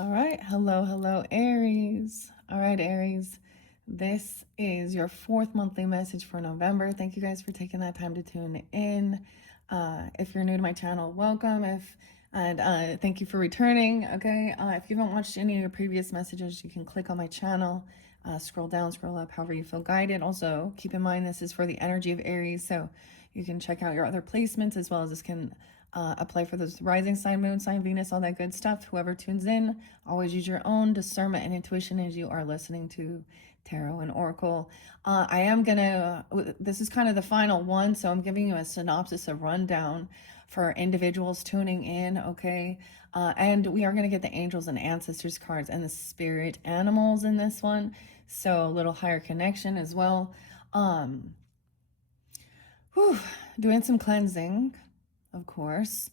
All right. Hello, Aries. All right, Aries. This is your fourth monthly message for November. Thank you guys for taking that time to tune in. If you're new to my channel, welcome. Thank you for returning. Okay. If you haven't watched any of your previous messages, you can click on my channel, scroll down, scroll up, however you feel guided. Also, keep in mind this is for the energy of Aries, so you can check out your other placements as well as this can apply for those rising sign, moon sign, Venus, all that good stuff. Whoever tunes in, always use your own discernment and intuition as you are listening to tarot and oracle. I am gonna, this is kind of the final one, so I'm giving you a synopsis, a rundown for individuals tuning in, okay? And we are gonna get the angels and ancestors cards and the spirit animals in this one, so a little higher connection as well. Doing some cleansing, of course.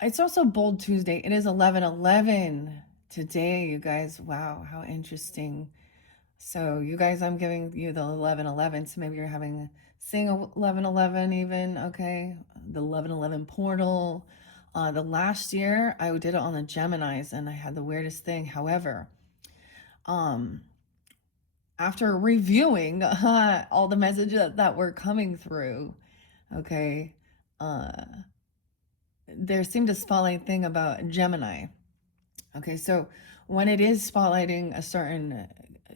It's also Bold Tuesday. It is 11/11 today, you guys. Wow, how interesting. So, you guys, I'm giving you the 11/11. So maybe you're having seeing 11/11 even. Okay, the 11/11 portal. The last year I did it on the Geminis, and I had the weirdest thing. However, after reviewing all the messages that were coming through, okay, there seemed a spotlight thing about Gemini. Okay, so when it is spotlighting a certain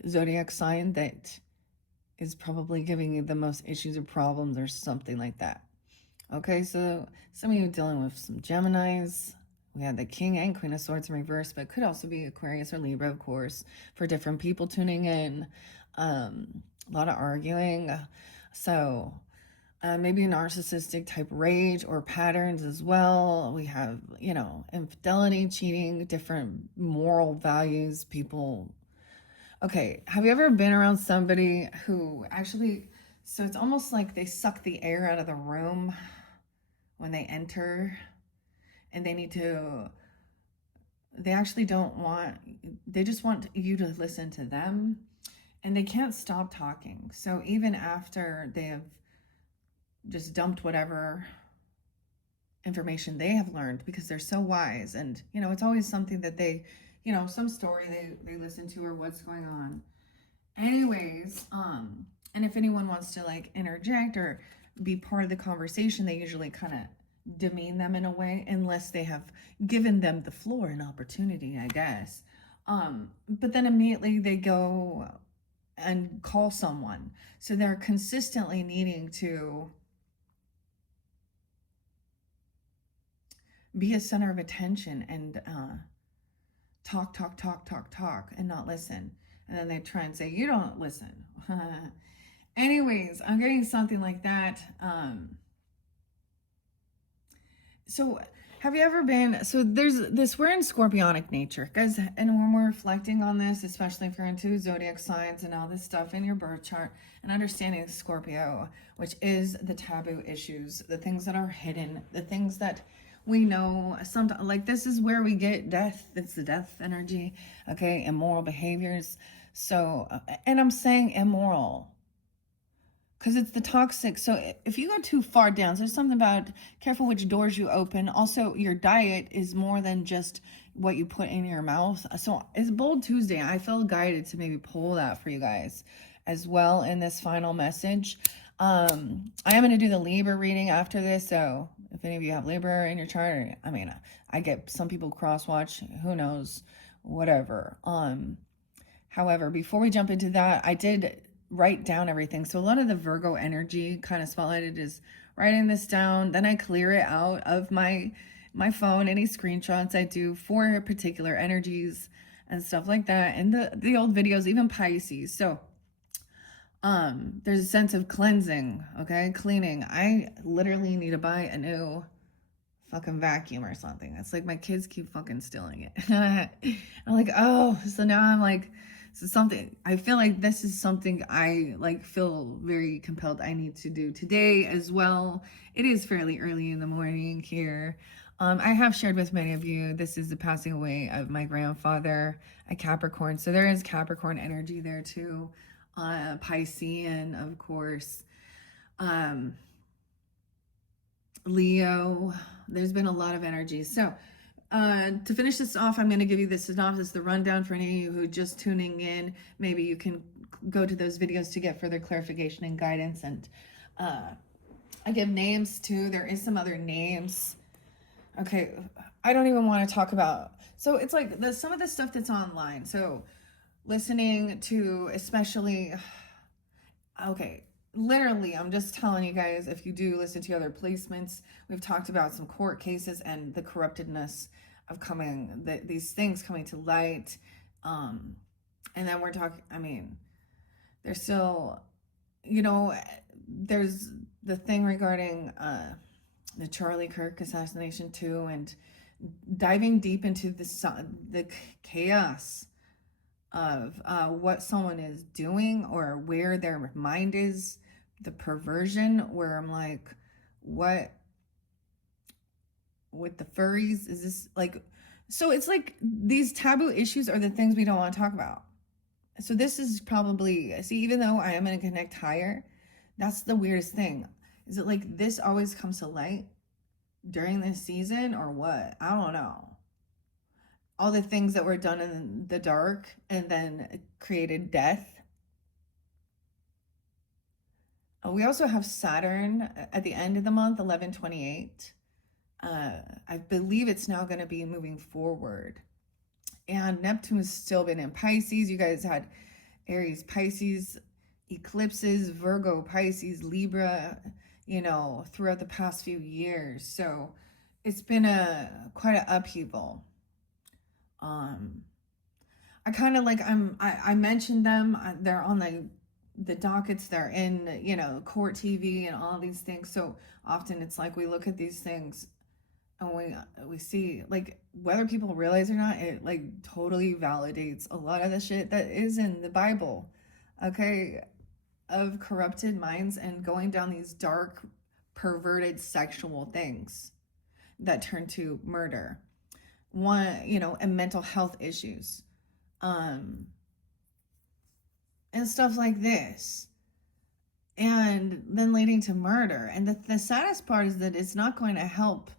zodiac sign that is probably giving you the most issues or problems or something like that. Okay, so some of you dealing with some Geminis. We had the King and Queen of Swords in reverse, but could also be Aquarius or Libra, of course, for different people tuning in. A lot of arguing. So maybe narcissistic type rage or patterns as well. We have, infidelity, cheating, different moral values, people. Okay, have you ever been around somebody who actually, so it's almost like they suck the air out of the room when they enter, and they actually don't want, they just want you to listen to them, and they can't stop talking. So even after they have just dumped whatever information they have learned, because they're so wise, and it's always something that they, some story they listen to or what's going on. Anyways, and if anyone wants to like interject or be part of the conversation, they usually kind of demean them in a way, unless they have given them the floor and opportunity, I guess. But then immediately they go and call someone, so they're consistently needing to be a center of attention and talk and not listen. And then they try and say, you don't listen. Anyways, I'm getting something like that. So have you ever been, so there's this, we're in scorpionic nature, guys, and when we're reflecting on this, especially if you're into zodiac signs and all this stuff in your birth chart, and understanding Scorpio, which is the taboo issues, the things that are hidden, the things that we know, sometimes, like, this is where we get death. It's the death energy, okay, immoral behaviors. So, and I'm saying immoral because it's the toxic. So if you go too far down, so there's something about careful which doors you open. Also, your diet is more than just what you put in your mouth. So it's Bold Tuesday. I feel guided to maybe pull that for you guys as well in this final message. I am going to do the Libra reading after this. So if any of you have Libra in your chart, I get some people cross watch, who knows, whatever. However, before we jump into that, I did write down everything. So a lot of the Virgo energy kind of spotlighted is writing this down. Then I clear it out of my phone, any screenshots I do for particular energies and stuff like that. And the old videos, even Pisces. So there's a sense of cleansing, okay? Cleaning. I literally need to buy a new fucking vacuum or something. It's like my kids keep fucking stealing it. I'm like, oh, so now I'm like, so something, I feel like this is something I like feel very compelled I need to do today as well. It is fairly early in the morning here. I have shared with many of you, this is the passing away of my grandfather, a Capricorn. So there is Capricorn energy there too. Piscean, of course. Leo, there's been a lot of energy. So To finish this off, I'm going to give you the synopsis, the rundown for any of you who are just tuning in. Maybe you can go to those videos to get further clarification and guidance. And I give names too. There is some other names. Okay, I don't even want to talk about. So it's like some of the stuff that's online. So listening to, especially, okay, literally, I'm just telling you guys, if you do listen to other placements, we've talked about some court cases and the corruptedness of these things coming to light. And then we're talking, I mean, there's still, there's the thing regarding the Charlie Kirk assassination too, and diving deep into the chaos of what someone is doing or where their mind is, the perversion, where I'm like, what with the furries is this like? So it's like these taboo issues are the things we don't want to talk about. So this is probably, see, even though I am going to connect higher, that's the weirdest thing. Is it like this always comes to light during this season or what? I don't know. All the things that were done in the dark and then created death. We also have Saturn at the end of the month, 11/28. I believe it's now going to be moving forward. And Neptune's still been in Pisces. You guys had Aries, Pisces, eclipses, Virgo, Pisces, Libra, throughout the past few years. So it's been quite an upheaval. I kind of like, I mentioned them. They're on the dockets. They're in, court TV and all these things. So often it's like we look at these things and we see, like, whether people realize or not, it like totally validates a lot of the shit that is in the Bible, okay, of corrupted minds and going down these dark, perverted sexual things that turn to murder, and mental health issues, and stuff like this, and then leading to murder. And the saddest part is that it's not going to help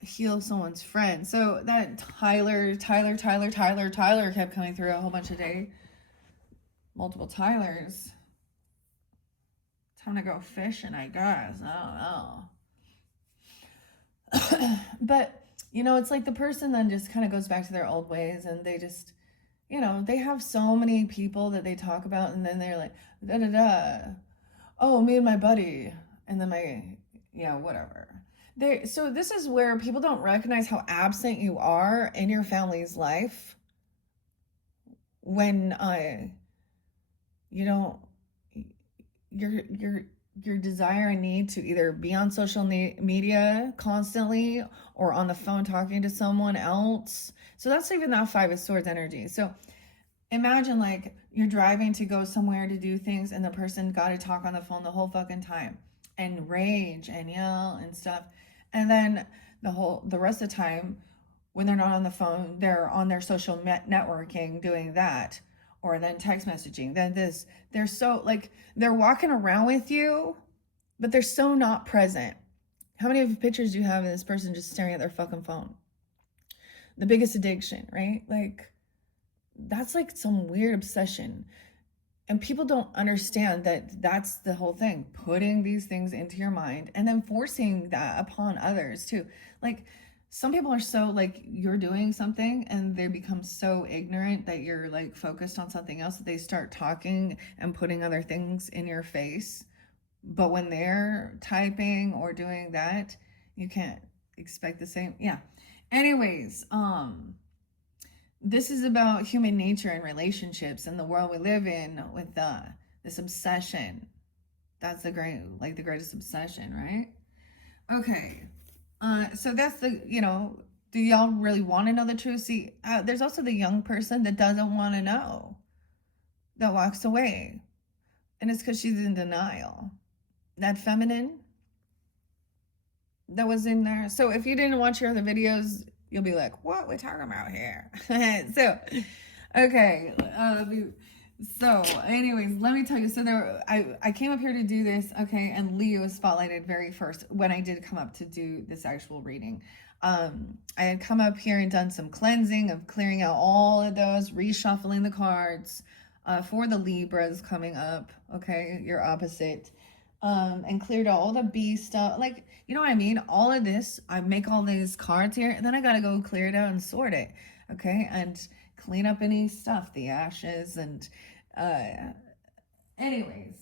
heal someone's friend. So that Tyler kept coming through a whole bunch of day. Multiple Tylers. Time to go fishing, I guess. I don't know. But, it's like the person then just kind of goes back to their old ways, and they just, they have so many people that they talk about, and then they're like, da-da-da. Oh, me and my buddy. And then whatever. So this is where people don't recognize how absent you are in your family's life when your desire and need to either be on social media constantly or on the phone talking to someone else. So that's even that Five of Swords energy. So imagine like you're driving to go somewhere to do things and the person got to talk on the phone the whole fucking time and rage and yell and stuff. And then the rest of the time when they're not on the phone, they're on their social networking doing that, or then text messaging, then this. They're so like, they're walking around with you, but they're so not present. How many pictures do you have of this person just staring at their fucking phone? The biggest addiction, right? Like, that's like some weird obsession. And people don't understand that that's the whole thing, putting these things into your mind and then forcing that upon others too. Like, some people are so like, you're doing something and they become so ignorant that you're like focused on something else that they start talking and putting other things in your face. But when they're typing or doing that, you can't expect the same. Yeah. Anyways, this is about human nature and relationships and the world we live in with this obsession. That's the greatest obsession, right? Okay. So that's do y'all really want to know the truth? See, there's also the young person that doesn't want to know, that walks away. And it's because she's in denial. That feminine that was in there. So if you didn't watch your other videos, you'll be like, what we're talking about here? So, okay. So anyways, let me tell you. So I came up here to do this, okay, and Leo is spotlighted very first when I did come up to do this actual reading. I had come up here and done some cleansing of clearing out all of those, reshuffling the cards for the Libras coming up, okay, your opposite, and cleared out all the B stuff. Like, you know what I mean? All of this, I make all these cards here, and then I gotta go clear it out and sort it, okay, and clean up any stuff, the ashes, and anyways.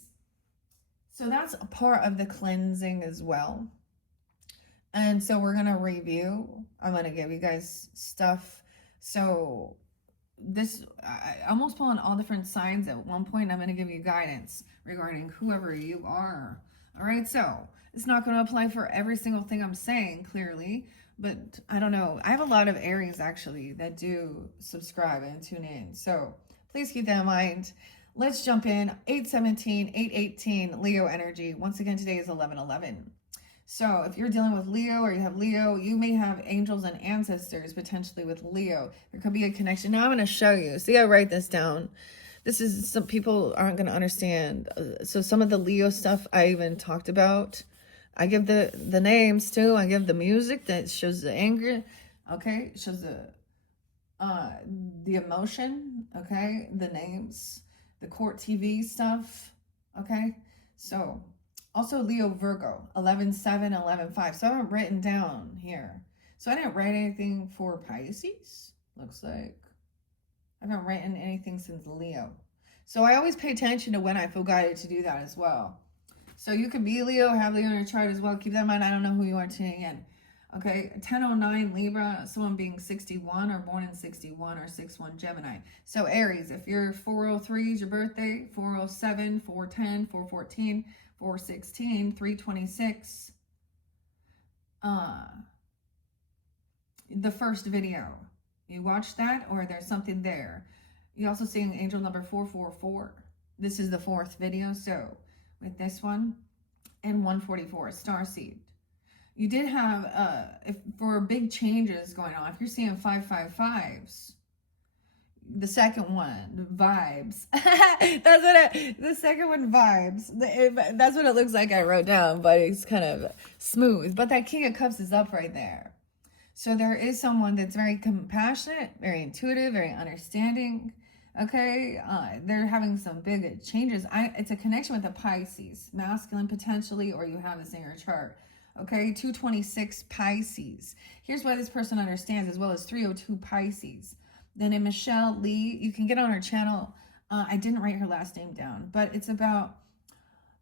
So that's a part of the cleansing as well. And so we're going to review. I'm going to give you guys stuff. So this, I almost pull on all different signs at one point. I'm going to give you guidance regarding whoever you are. All right. So it's not going to apply for every single thing I'm saying, clearly. But I don't know. I have a lot of Aries actually that do subscribe and tune in. So please keep that in mind. Let's jump in. 8/17, 8/18, Leo energy. Once again, today is 11/11. So if you're dealing with Leo or you have Leo, you may have angels and ancestors potentially with Leo. There could be a connection. Now I'm going to show you. See, I write this down. This is, some people aren't going to understand. So some of the Leo stuff I even talked about. I give the names too. I give the music that shows the anger. Okay, it shows the emotion. Okay, the names, the court TV stuff. Okay, so also Leo Virgo, 11/7, 11/5. So I haven't written down here. So I didn't write anything for Pisces. Looks like I haven't written anything since Leo. So I always pay attention to when I feel guided to do that as well. So you could be Leo, have Leo in your chart as well. Keep that in mind. I don't know who you are tuning in. Okay, 10/09 Libra, someone being 61 or born in 61 or 6/1 Gemini. So Aries, if you're 403 is your birthday, 407, 410, 414, 416, 326. The first video. You watched that or there's something there. You also seeing angel number 444. This is the fourth video. So with this one and 144, Starseed. You did have, if for big changes going on, if you're seeing 555s, the second one, vibes. The second one, vibes. That's what it looks like I wrote down, but it's kind of smooth. But that King of Cups is up right there. So there is someone that's very compassionate, very intuitive, very understanding. Okay, they're having some big changes. It's a connection with the Pisces, masculine potentially, or you have this in your chart. Okay, 226 Pisces. Here's why this person understands, as well as 302 Pisces. Then in Michelle Lee, you can get on her channel. I didn't write her last name down, but it's about,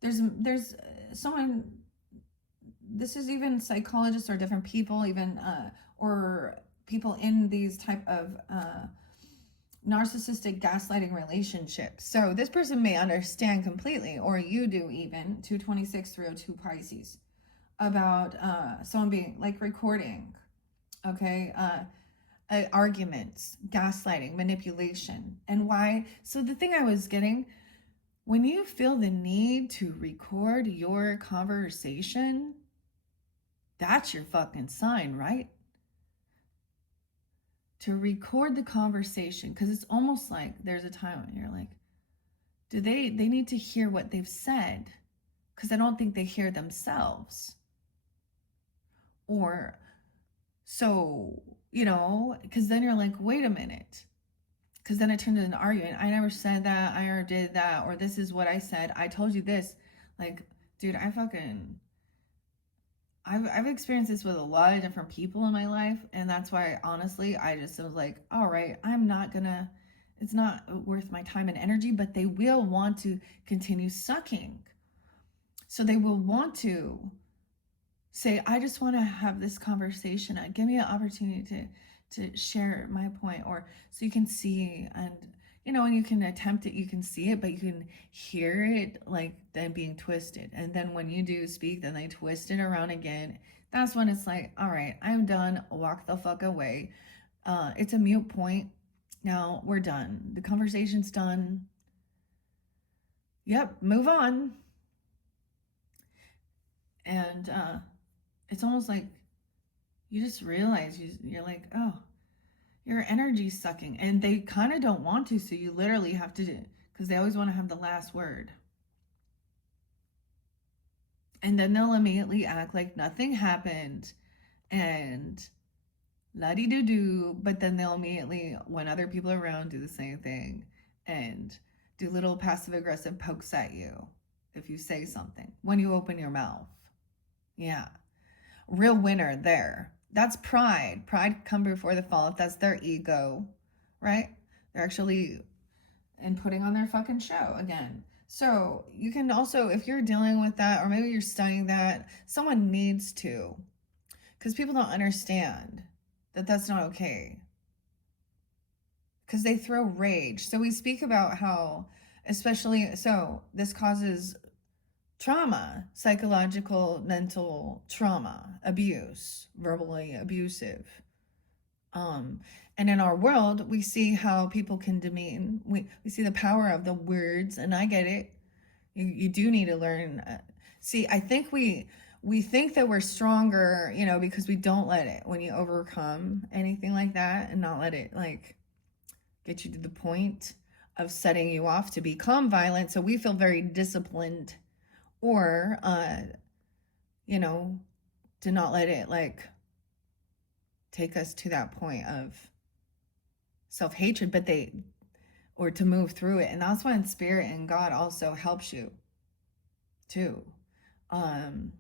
there's someone, this is even psychologists or different people, even, or people in these type of narcissistic gaslighting relationships. So this person may understand completely, or you do even, 226, 302 Pisces, about someone being like recording, okay, arguments, gaslighting, manipulation, and why. So the thing I was getting, when you feel the need to record your conversation, that's your fucking sign, right? To record the conversation, because it's almost like there's a time when you're like, do they need to hear what they've said, because I don't think they hear themselves. Or so, you know, because then you're like, wait a minute, because then it turns into an argument. I never said that, I never did that, or this is what I said, I told you this. Like, dude, I've experienced this with a lot of different people in my life, and that's why honestly I just was like, all right, I'm not gonna, it's not worth my time and energy. But they will want to continue sucking, so they will want to say, I just want to have this conversation, give me an opportunity to share my point, or so you can see, and you know, and you can attempt it, you can see it, but you can hear it like then being twisted. And then when you do speak, then they twist it around again. That's when it's like, all right, I'm done, walk the fuck away. It's a mute point. Now we're done. The conversation's done. Yep, move on. And it's almost like you just realize you're like, oh, your energy's sucking, and they kind of don't want to, so you literally have to, because they always want to have the last word. And then they'll immediately act like nothing happened, and la-di-do-do, but then they'll immediately, when other people are around, do the same thing and do little passive aggressive pokes at you if you say something, when you open your mouth. Yeah. Real winner there. That's pride. Pride come before the fall. If that's their ego, right? They're actually and putting on their fucking show again. So you can also, if you're dealing with that, or maybe you're studying that, someone needs to, because people don't understand that that's not okay. Because they throw rage. So we speak about how, especially, so this causes trauma, psychological, mental trauma, abuse, verbally abusive. And in our world, we see how people can demean. We see the power of the words, and I get it. You do need to learn. See, I think we think that we're stronger, because we don't let it. When you overcome anything like that and not let it like get you to the point of setting you off to become violent, so we feel very disciplined, or to not let it like take us to that point of self-hatred, or to move through it. And that's when spirit and God also helps you too. And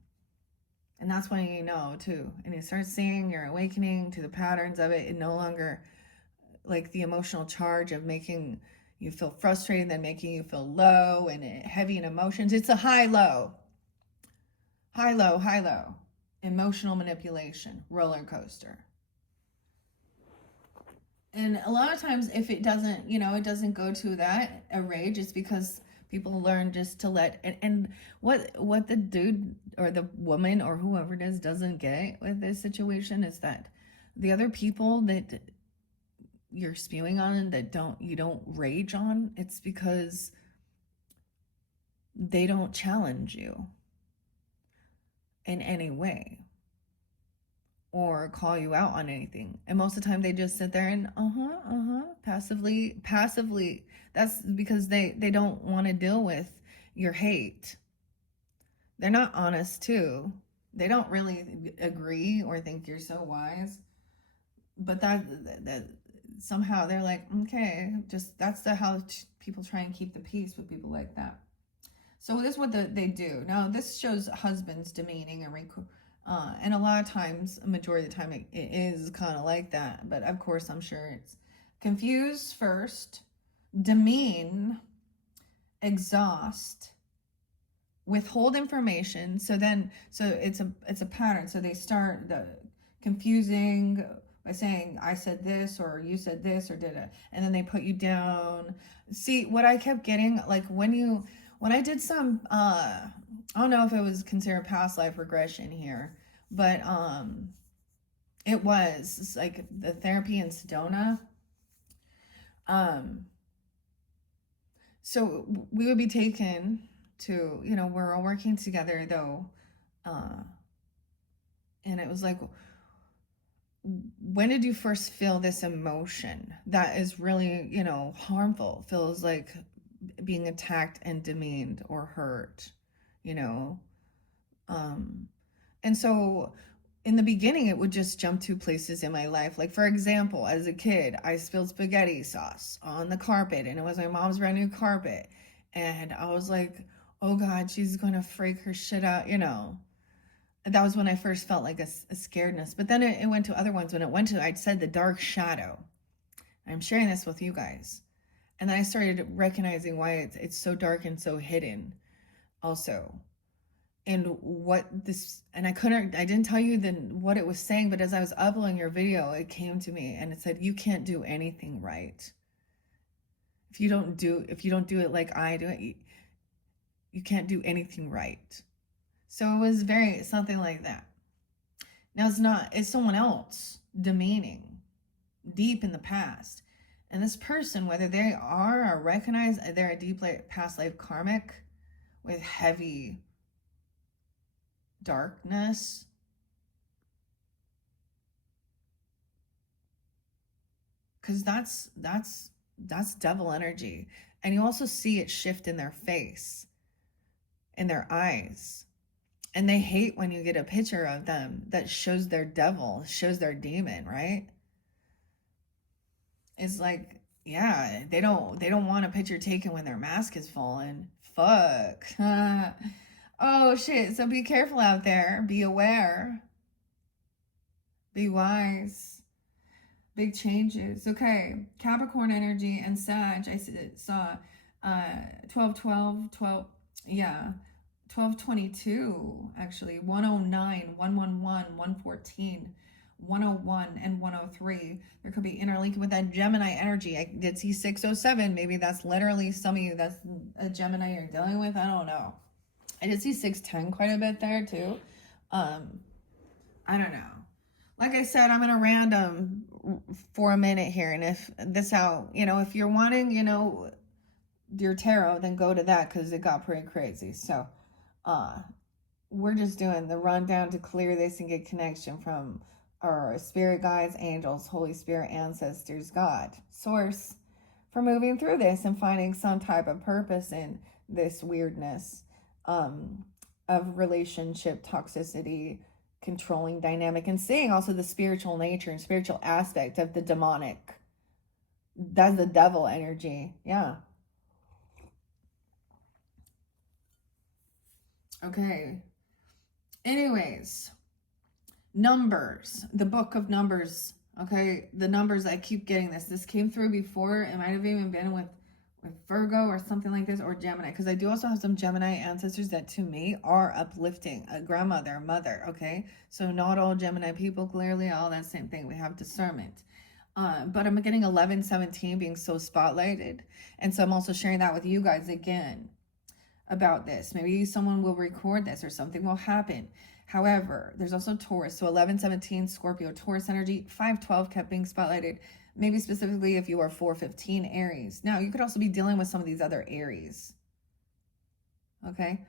that's when too, and you start seeing you're awakening to the patterns of it, and no longer like the emotional charge of making you feel frustrated, then making you feel low and heavy in emotions. It's a high low emotional manipulation roller coaster. And a lot of times, if it doesn't, it doesn't go to that a rage, it's because people learn just to let. And what the dude or the woman or whoever it is doesn't get with this situation is that the other people that you're spewing on and that you don't rage on, it's because they don't challenge you in any way or call you out on anything. And most of the time they just sit there and passively. That's because they don't want to deal with your hate. They're not honest too. They don't really agree or think you're so wise. But that somehow they're like, okay, just that's how people try and keep the peace with people like that. So this is what they do. Now this shows husbands demeaning and a lot of times, a majority of the time, it is kind of like that. But of course, I'm sure it's confuse first, demean, exhaust, withhold information. So it's a pattern. So they start the confusing by saying, I said this, or you said this, or did it, and then they put you down. See, what I kept getting, like when I did some, I don't know if it was considered past life regression here, but it was. It's like the therapy in Sedona. So we would be taken to, we're all working together though, and it was like, when did you first feel this emotion that is really, harmful, feels like being attacked and demeaned or hurt, and so in the beginning it would just jump to places in my life. Like, for example, as a kid, I spilled spaghetti sauce on the carpet, and it was my mom's brand new carpet, and I was like, oh God, she's gonna freak her shit out. That was when I first felt like a scaredness. But then it went to other ones. When it went to, I'd said the dark shadow. I'm sharing this with you guys. And then I started recognizing why it's so dark and so hidden also. And I didn't tell you then what it was saying, but as I was uploading your video, it came to me and it said, you can't do anything right. If you don't do it like I do it, you can't do anything right. So it was something like that. Now it's someone else demeaning deep in the past. And this person, whether they are or recognize they're a deep past life karmic with heavy darkness, because that's devil energy. And you also see it shift in their face, in their eyes. And they hate when you get a picture of them that shows their devil, shows their demon, right? It's like, yeah, they don't want a picture taken when their mask is fallen. Fuck. Oh shit. So be careful out there. Be aware. Be wise. Big changes. Okay. Capricorn energy and Sag. I saw 12, 12, 12. Yeah. 1222 actually, 109, 111, 114, 101, and 103. There could be interlinking with that Gemini energy. I did see 607. Maybe that's literally some of you, that's a Gemini you're dealing with. I don't know. I did see 610 quite a bit there too. I don't know. Like I said, I'm gonna random for a minute here, and if this how, if you're wanting, your tarot, then go to that because it got pretty crazy. So we're just doing the rundown to clear this and get connection from our spirit guides, angels, Holy Spirit, ancestors, God, source, for moving through this and finding some type of purpose in this weirdness of relationship toxicity, controlling dynamic, and seeing also the spiritual nature and spiritual aspect of the demonic. That's the devil energy. Yeah. Okay. Anyways, Numbers, the book of Numbers. Okay, the numbers, I keep getting this. This came through before. It might have even been with Virgo or something like this, or Gemini, because I do also have some Gemini ancestors that to me are uplifting, a grandmother, mother. Okay, so not all Gemini people, clearly all that same thing. We have discernment. But I'm getting 1117 being so spotlighted, and so I'm also sharing that with you guys again about this. Maybe someone will record this or something will happen. However, there's also Taurus. So 1117 Scorpio, Taurus energy, 512 kept being spotlighted. Maybe specifically if you are 415 Aries. Now, you could also be dealing with some of these other Aries. Okay.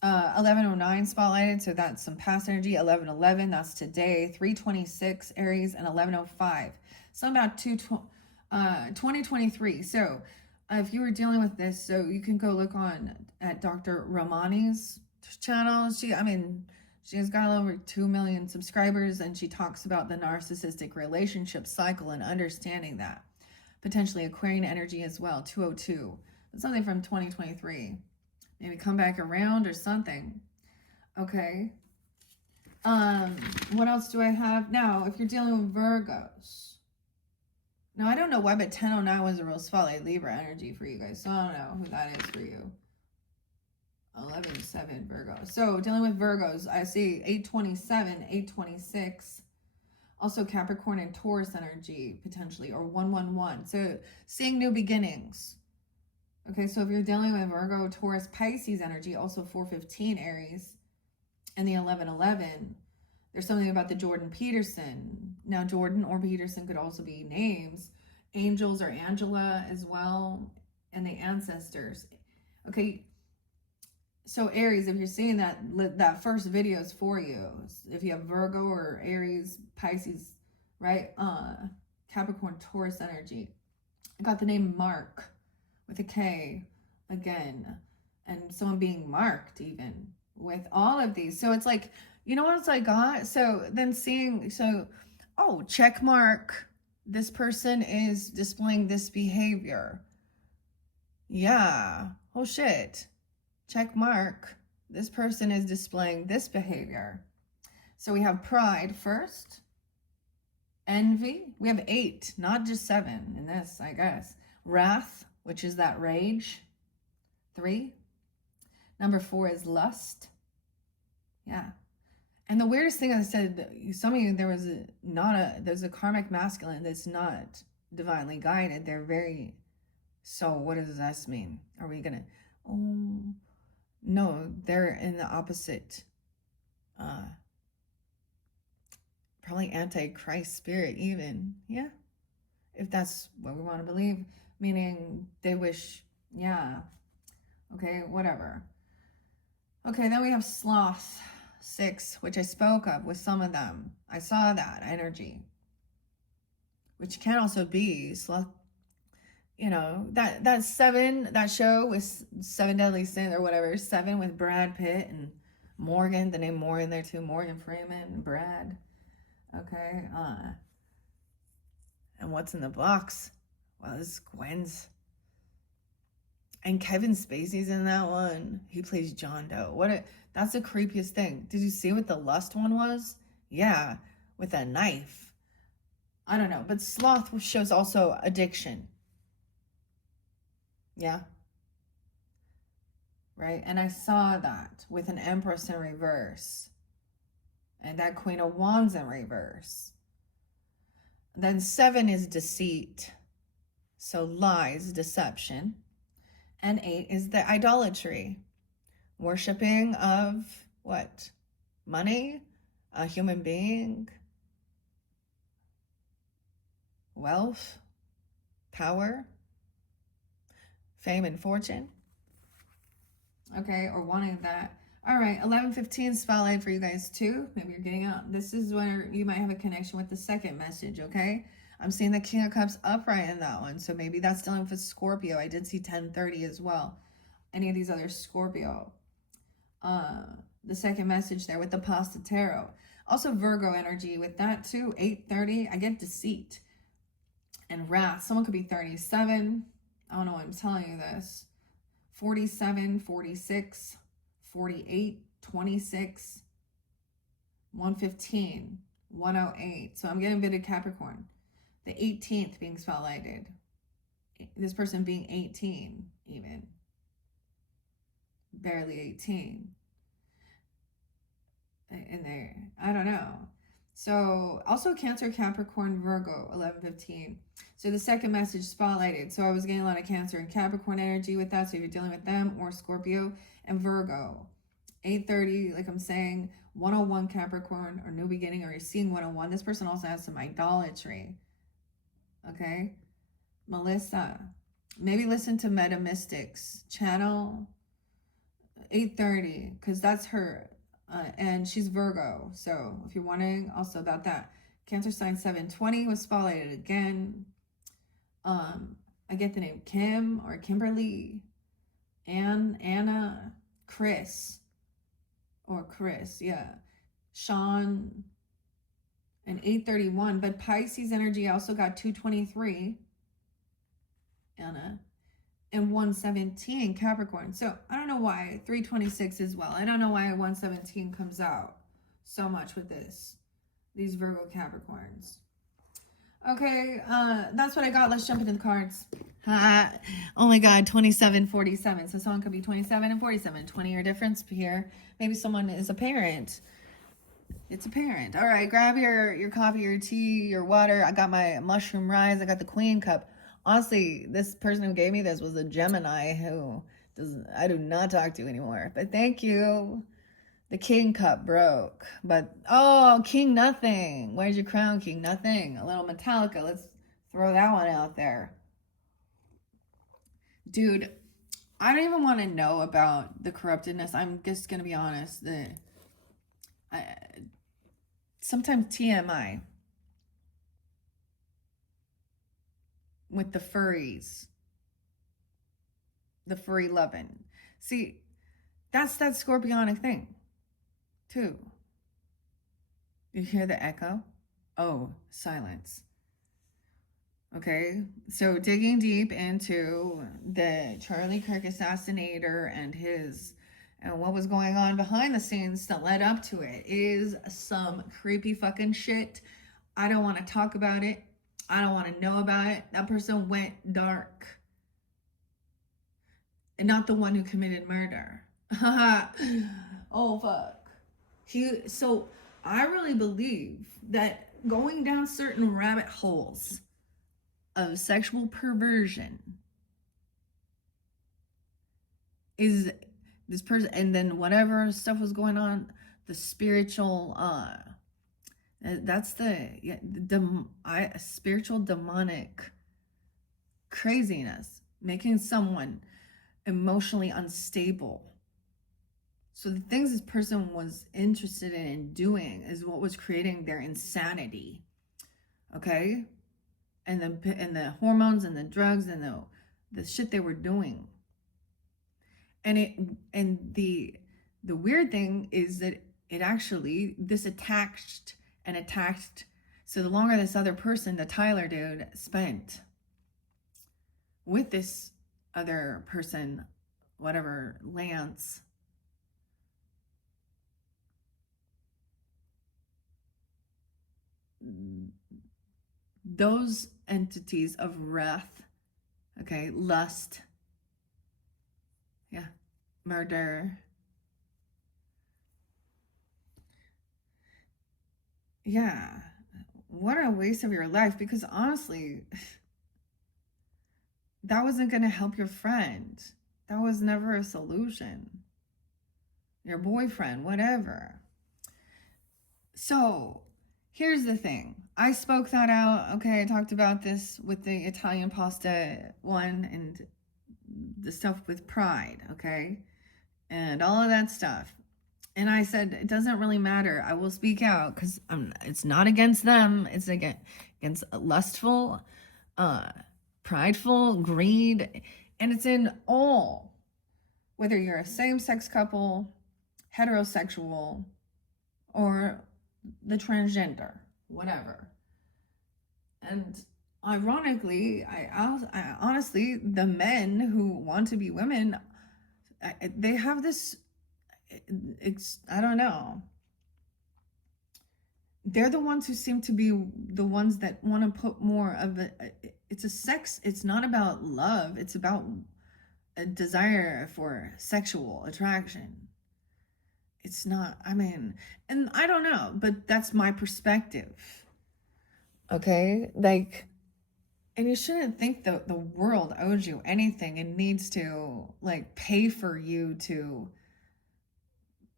1109 spotlighted. So that's some past energy. 1111, that's today. 326 Aries and 1105. So about 2023. So if you were dealing with this, so you can go look on at Dr. Romani's channel. She has got over 2 million subscribers, and she talks about the narcissistic relationship cycle and understanding that. Potentially Aquarian energy as well, 202. It's something from 2023. Maybe come back around or something. Okay. What else do I have? Now, if you're dealing with Virgos. Now, I don't know why, but 1009 was a real spotlight Libra energy for you guys. So I don't know who that is for you. 11-7 Virgo. So dealing with Virgos, I see 827, 826. Also Capricorn and Taurus energy potentially, or 111. So seeing new beginnings. Okay, so if you're dealing with Virgo, Taurus, Pisces energy, also 415 Aries, and the 1111. There's something about the Jordan Peterson. Now, Jordan or Peterson could also be names. Angels or Angela as well, and the ancestors. Okay. So Aries, if you're seeing that first video is for you. If you have Virgo or Aries, Pisces, right? Capricorn, Taurus energy. I got the name Mark with a K again, and someone being marked even with all of these. So it's like, you know what else I got? So then seeing, oh, check mark. This person is displaying this behavior. Yeah. Oh shit. Check mark. This person is displaying this behavior. So we have pride first. Envy. We have 8, not just 7 in this, I guess. Wrath, which is that rage. 3. Number 4 is lust. Yeah. And the weirdest thing I said, some of you, there's a karmic masculine that's not divinely guided. They're very, so what does this mean? Are we going to, no, they're in the opposite, probably anti-Christ spirit even. Yeah. If that's what we want to believe, meaning they wish, yeah. Okay, whatever. Okay, then we have sloth, 6, which I spoke of with some of them. I saw that energy, which can also be sloth. You know, that 7, that show with 7 Deadly Sins or whatever, 7 with Brad Pitt and Morgan, the name Morgan there too. Morgan Freeman, Brad. Okay. And what's in the box? Well, this is Gwen's. And Kevin Spacey's in that one. He plays John Doe. That's the creepiest thing. Did you see what the lust one was? Yeah, with a knife. I don't know, but sloth shows also addiction. Yeah. Right? And I saw that with an Empress in reverse. And that Queen of Wands in reverse. Then 7 is deceit. So lies, deception. And 8 is the idolatry. Worshipping of what? Money? A human being? Wealth? Power? Fame and fortune? Okay, or wanting that. All right, 11:15 spotlight for you guys too. Maybe you're getting out. This is where you might have a connection with the second message, okay? I'm seeing the King of Cups upright in that one, so maybe that's dealing with Scorpio. I did see 10:30 as well. Any of these other Scorpio. The second message there with the Pasta Tarot. Also Virgo energy with that too. 8:30, I get deceit and wrath. Someone could be 37. I don't know why I'm telling you this. 47, 46, 48, 26, 115, 108. So I'm getting a bit of Capricorn. The 18th being spotlighted. This person being 18 even. Barely 18. In there. I don't know. So also Cancer, Capricorn, Virgo, 11:15. So the second message spotlighted. So I was getting a lot of Cancer and Capricorn energy with that. So if you're dealing with them or Scorpio and Virgo. 8:30, like I'm saying, 101 Capricorn or new beginning, or you're seeing 101. This person also has some idolatry. Okay. Melissa. Maybe listen to Meta Mystics channel 8:30 because that's her. And she's Virgo. So if you're wondering also about that. Cancer sign 720 was spotlighted again. I get the name Kim or Kimberly, Anna, Chris, or Chris, yeah. Sean, and 831. But Pisces energy also got 223. Anna. And 117 Capricorn. So I don't know why 326 as well. I don't know why 117 comes out so much with these Virgo Capricorns. Okay, that's what I got. Let's jump into the cards. Oh my God, 27, 47. So someone could be 27 and 47, 20-year difference here. Maybe someone is a parent. It's a parent. All right, grab your coffee, your tea, your water. I got my mushroom rise. I got the Queen cup. Honestly, this person who gave me this was a Gemini who I do not talk to anymore. But thank you. The King cup broke. But, oh, King nothing. Where's your crown, King nothing? A little Metallica. Let's throw that one out there. Dude, I don't even want to know about the corruptedness. I'm just going to be honest. Sometimes TMI. With the furries, the furry loving. See, that's that scorpionic thing, too. You hear the echo? Oh, silence. Okay, so digging deep into the Charlie Kirk assassinator and what was going on behind the scenes that led up to it is some creepy fucking shit. I don't want to talk about it. I don't want to know about it. That person went dark. And not the one who committed murder. Oh, fuck. So I really believe that going down certain rabbit holes of sexual perversion is this person, and then whatever stuff was going on, the spiritual, that's spiritual demonic craziness, making someone emotionally unstable. So the things this person was interested in doing is what was creating their insanity. Okay? And the hormones and the drugs and the shit they were doing. And the weird thing is that it actually, this attached and attacked. So the longer this other person, the Tyler dude, spent with this other person, whatever, Lance, those entities of wrath, okay, lust, yeah, murder, yeah, what a waste of your life. Because honestly, that wasn't going to help your friend. That was never a solution. Your boyfriend, whatever. So here's the thing. I spoke that out. Okay, I talked about this with the Italian pasta one and the stuff with pride, okay? And all of that stuff. And I said, it doesn't really matter. I will speak out because it's not against them. It's against lustful, prideful, greed. And it's in all, whether you're a same-sex couple, heterosexual, or the transgender, whatever. And ironically, I honestly, the men who want to be women, they have this, I don't know. They're the ones who seem to be the ones that want to put more of it's a sex, it's not about love, it's about a desire for sexual attraction. It's not, I mean, and I don't know, but that's my perspective. Okay? Like, and you shouldn't think the world owes you anything and needs to, like, pay for you to,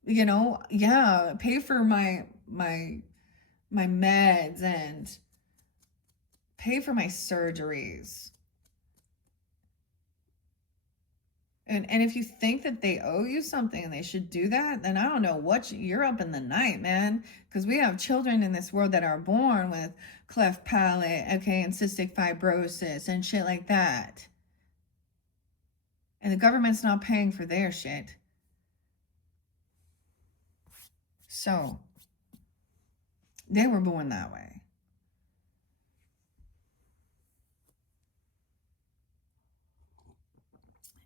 yeah, pay for my meds and pay for my surgeries. And if you think that they owe you something and they should do that, then I don't know what you're up in the night, man. Because we have children in this world that are born with cleft palate, okay, and cystic fibrosis and shit like that. And the government's not paying for their shit. So they were born that way.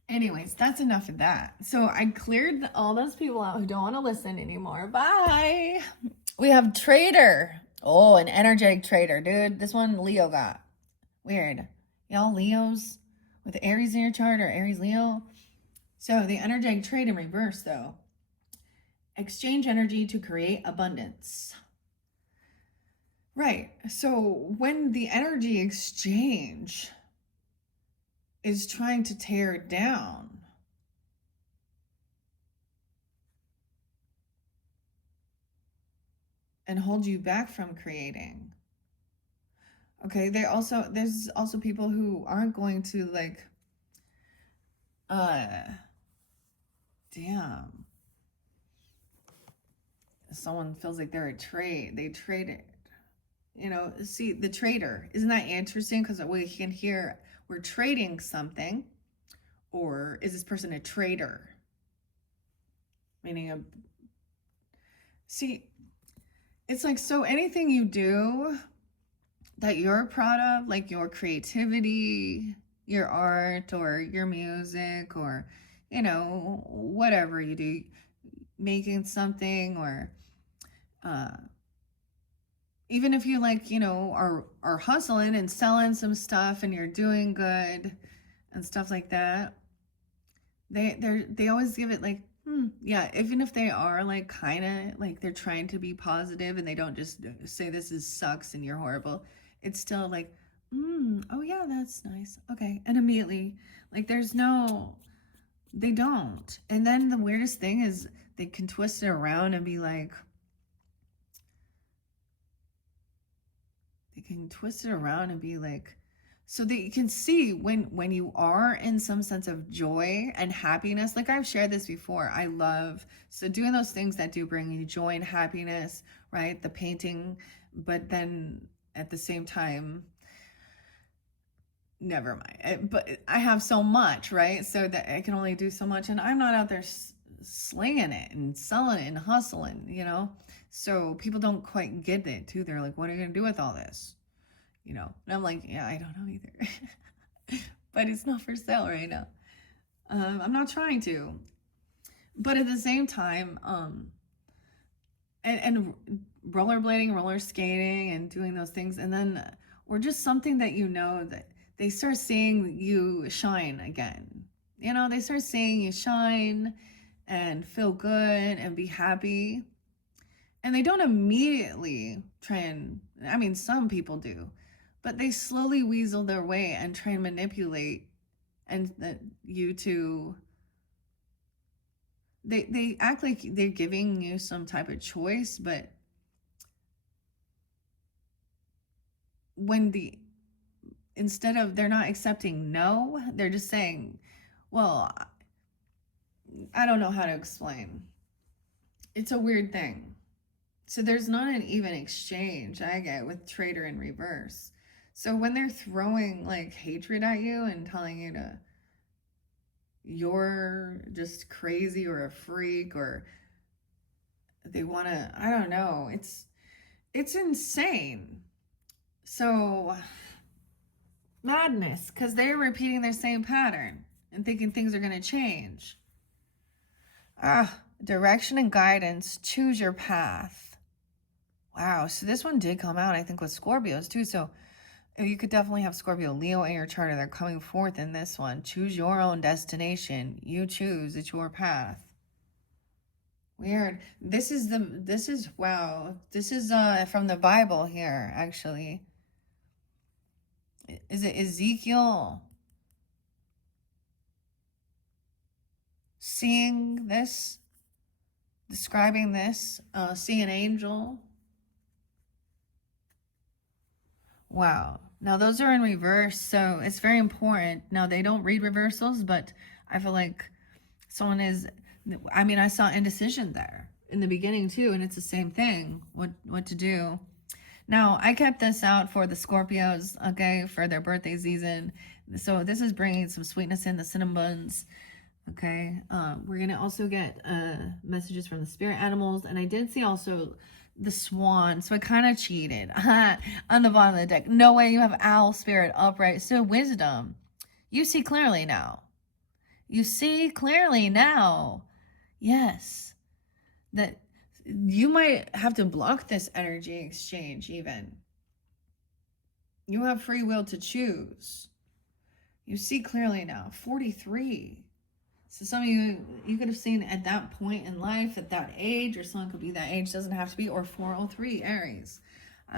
Anyways, that's enough of that. So I cleared all those people out who don't want to listen anymore. Bye. We have Trader. Oh, an energetic trader, dude. This one Leo got. Weird. Y'all Leos with Aries in your chart or Aries Leo. So the energetic trade in reverse, though. Exchange energy to create abundance. Right. So when the energy exchange is trying to tear down, and hold you back from creating. Okay, there's also people who aren't going to, like, damn. Someone feels like they're they traded. See, the trader, isn't that interesting? Because we can hear we're trading something, or is this person a trader? Meaning see, it's like, so anything you do that you're proud of, like your creativity, your art, or your music, or, whatever you do, making something, or even if you, like, are hustling and selling some stuff and you're doing good and stuff like that, they always give it like, yeah, even if they are, like, kind of like they're trying to be positive and they don't just say this is sucks and you're horrible, it's still like, oh yeah, that's nice, okay. And immediately, like, they don't. And then the weirdest thing is they can twist it around and be like, so that you can see when you are in some sense of joy and happiness. Like, I've shared this before, I love, so doing those things that do bring you joy and happiness, right? The painting, but then at the same time, never mind. But I have so much, right? So that I can only do so much, and I'm not out there slinging it and selling it and hustling, you know? So people don't quite get it too. They're like, what are you going to do with all this? You know? And I'm like, yeah, I don't know either. But it's not for sale right now. I'm not trying to. But at the same time, and rollerblading, roller skating, and doing those things, and then or just something that you know that they start seeing you shine again. You know, they start seeing you shine and feel good and be happy. And they don't immediately try and, I mean, some people do, but they slowly weasel their way and try and manipulate and you to, they act like they're giving you some type of choice, but when instead of, they're not accepting no, they're just saying, well, I don't know how to explain. It's a weird thing. So there's not an even exchange I get with traitor in reverse. So when they're throwing like hatred at you and telling you to, you're just crazy or a freak, or they want to, I don't know, it's insane. So madness, because they're repeating their same pattern and thinking things are going to change. Direction and guidance. Choose your path. Wow. So this one did come out, I think, with Scorpios too. So you could definitely have Scorpio, Leo in your chart. They're coming forth in this one. Choose your own destination. You choose. It's your path. Weird. This is wow. This is from the Bible here, actually. Is it Ezekiel? Seeing this, describing this, see an angel. Wow. Now those are in reverse, so it's very important. Now they don't read reversals, but I feel like someone is, I mean, I saw indecision there in the beginning too, and it's the same thing, what to do. Now, I kept this out for the Scorpios, okay, for their birthday season. So this is bringing some sweetness in the cinnamon buns, okay. We're going to also get messages from the spirit animals. And I did see also the swan. So I kind of cheated on the bottom of the deck. No way, you have owl spirit upright. So wisdom. You see clearly now. You see clearly now. Yes. That you might have to block this energy exchange even. You have free will to choose. You see clearly now. 43. So some of you could have seen at that point in life, at that age, or someone could be that age, doesn't have to be, or 403, Aries.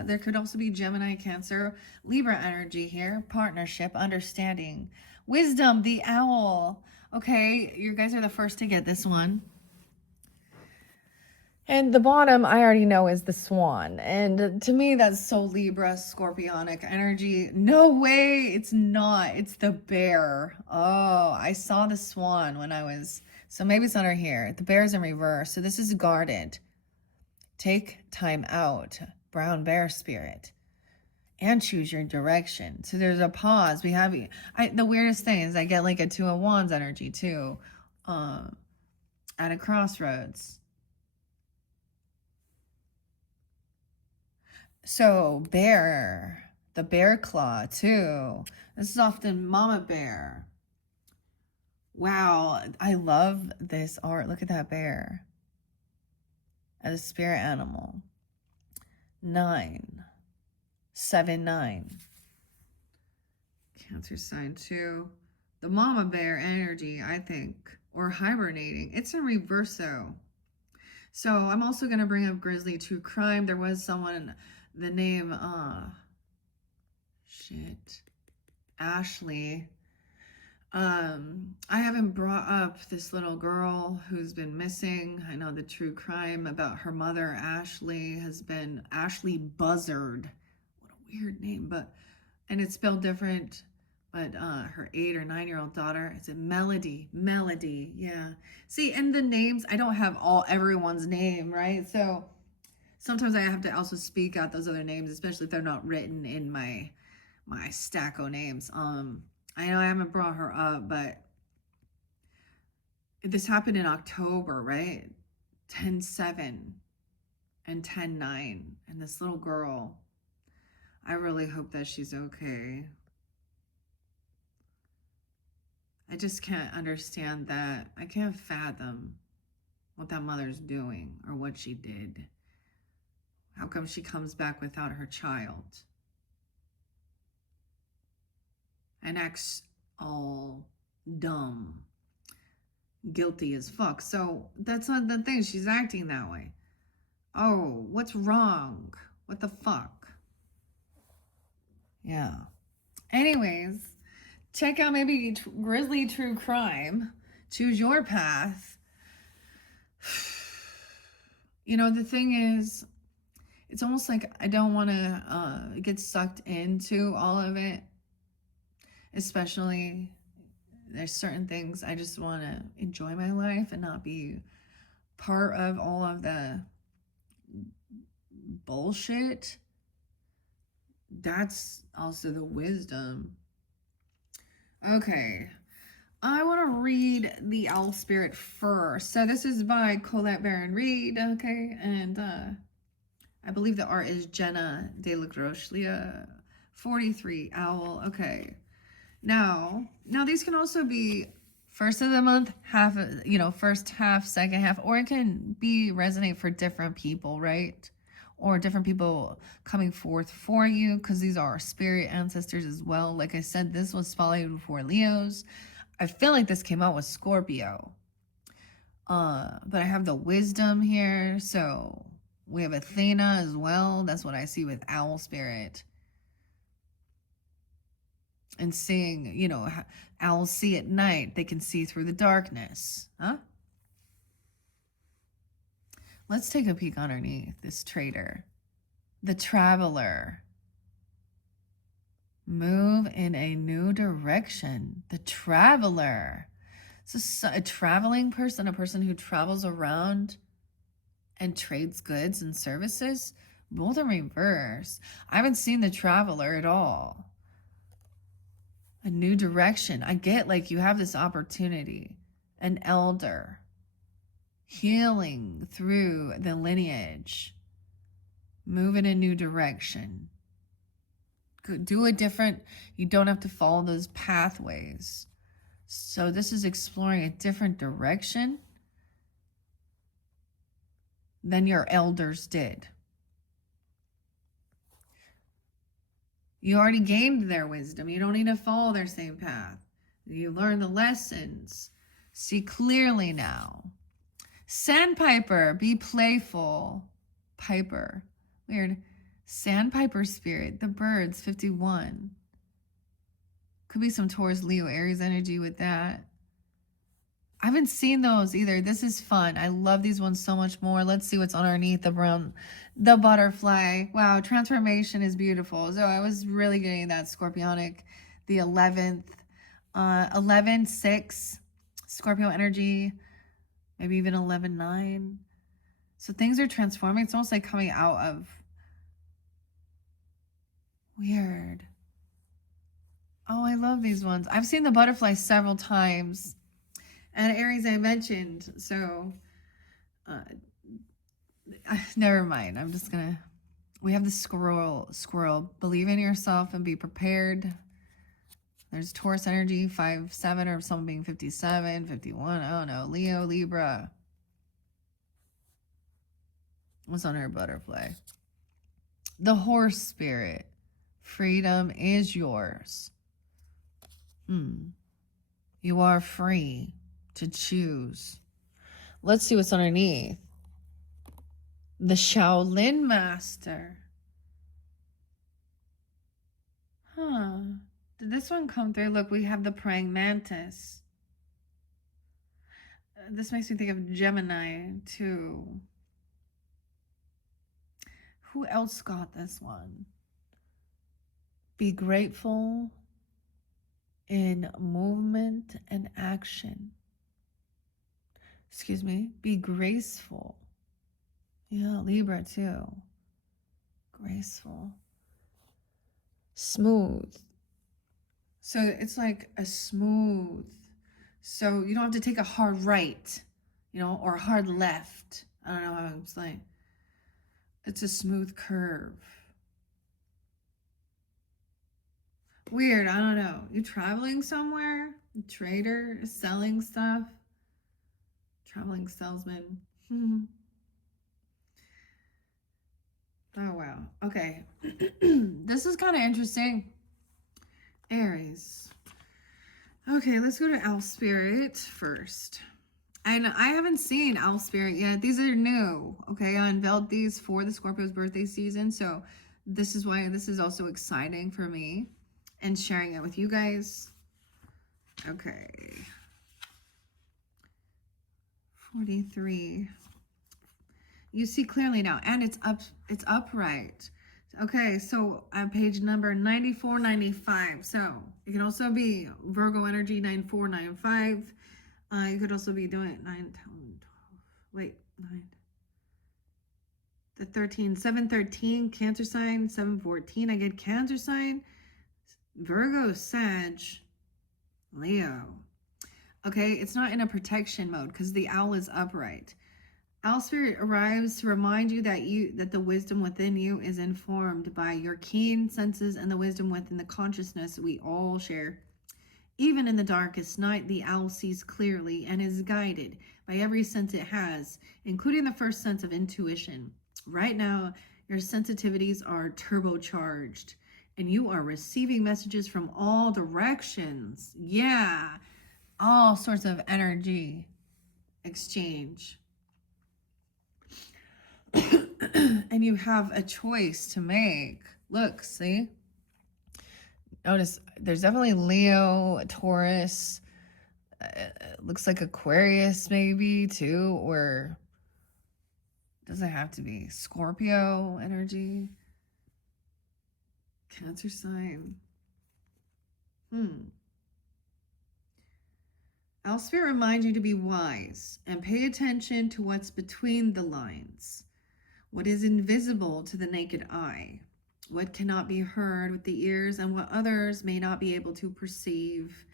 There could also be Gemini, Cancer, Libra energy here, partnership, understanding. Wisdom, the owl. Okay, you guys are the first to get this one. And the bottom, I already know, is the swan. And to me, that's so Libra, scorpionic energy. No way, it's not. It's the bear. Oh, I saw the swan when I was... So maybe it's under here. The bear's in reverse. So this is guarded. Take time out. Brown bear spirit. And choose your direction. So there's a pause. We have... the weirdest thing is I get like a Two of Wands energy too. At a crossroads. So bear, the bear claw too. This is often mama bear. Wow, I love this art. Look at that bear as a spirit animal. 9, 7, 9. Cancer sign too. The mama bear energy, I think, or hibernating. It's in reverso. So I'm also going to bring up Grizzly True Crime. There was someone... The name, Ashley. I haven't brought up this little girl who's been missing. I know the true crime about her mother, Ashley, has been Ashley Buzzard. What a weird name, and it's spelled different. But her 8 or 9-year-old daughter, is it Melody? Melody, yeah. See, and the names, I don't have everyone's name, right? So sometimes I have to also speak out those other names, especially if they're not written in my stack of names. I know I haven't brought her up, but This happened in October, right? 10/7 and 10/9. And this little girl, I really hope that she's okay. I just can't understand that. I can't fathom what that mother's doing or what she did. How come she comes back without her child and acts all dumb, guilty as fuck? So that's not the thing. She's acting that way. Oh, what's wrong? What the fuck? Yeah. Anyways, check out maybe Grizzly True Crime. Choose your path. You know, the thing is, it's almost like I don't want to get sucked into all of it. Especially, there's certain things I just want to enjoy my life and not be part of all of the bullshit. That's also the wisdom. Okay. I want to read the Owl Spirit first. So this is by Colette Baron Reed, okay? And I believe the art is Jenna De La Groschlia, 43 Owl, okay. Now these can also be first of the month, half, first half, second half, or it can be resonate for different people, right? Or different people coming forth for you, because these are our spirit ancestors as well. Like I said, this was spotlighted before Leos. I feel like this came out with Scorpio. But I have the wisdom here, so we have Athena as well. That's what I see with Owl Spirit. And seeing, owls see at night. They can see through the darkness. Huh? Let's take a peek underneath this trader. The Traveler. Move in a new direction. The Traveler. So a traveling person, a person who travels around and trades goods and services, both in reverse. I haven't seen the Traveler at all. A new direction. I get like you have this opportunity. An elder. Healing through the lineage. Move in a new direction. Do a different, you don't have to follow those pathways. So this is exploring a different direction than your elders did. You already gained their wisdom. You don't need to follow their same path. You learn the lessons. See clearly now. Sandpiper, be playful. Piper. Weird. Sandpiper spirit, the birds, 51. Could be some Taurus, Leo, Aries energy with that. I haven't seen those either. This is fun. I love these ones so much more. Let's see what's underneath the brown, the butterfly. Wow, transformation is beautiful. So I was really getting that scorpionic, the 11th, 11-6, Scorpio energy, maybe even 11-9. So things are transforming. It's almost like coming out of weird. Oh, I love these ones. I've seen the butterfly several times. And Aries I mentioned, so never mind. I'm just gonna, we have the squirrel. Believe in yourself and be prepared. There's Taurus energy, 5-7, or someone being 57, 51. I don't know. Leo, Libra. What's on her butterfly? The horse spirit. Freedom is yours. You are free to choose. Let's see what's underneath. The Shaolin Master. Did this one come through? Look, we have the Praying Mantis. This makes me think of Gemini too. Who else got this one? Be grateful in movement and action. Excuse me. Be graceful. Yeah, Libra too. Graceful. Smooth. So it's like a smooth So you don't have to take a hard right, you know, or a hard left. I don't know how to explain. It's a smooth curve. Weird, I don't know. You traveling somewhere? A trader, selling stuff? Traveling salesman. Oh, wow. Okay. This is kind of interesting. Aries. Okay, let's go to Owl Spirit first. And I haven't seen Owl Spirit yet. These are new. Okay, I unveiled these for the Scorpio's birthday season. So this is why this is also exciting for me and sharing it with you guys. Okay. 43. You see clearly now, and it's upright. Okay, so at page number 9495. So it can also be Virgo energy 9495. You could also be doing 9, 10, 12. Wait, 9. The 13, 713, Cancer sign, 714. I get Cancer sign, Virgo, Sag, Leo. Okay, it's not in a protection mode because the owl is upright. Owl Spirit arrives to remind you that the wisdom within you is informed by your keen senses and the wisdom within the consciousness we all share. Even in the darkest night, the owl sees clearly and is guided by every sense it has, including the first sense of intuition. Right now, your sensitivities are turbocharged and you are receiving messages from all directions. Yeah, all sorts of energy exchange. And you have a choice to make. Look, see? Notice there's definitely Leo, Taurus, looks like Aquarius maybe too, or doesn't have to be Scorpio energy, Cancer sign. Owl Spirit reminds you to be wise and pay attention to what's between the lines, what is invisible to the naked eye, what cannot be heard with the ears, and what others may not be able to perceive.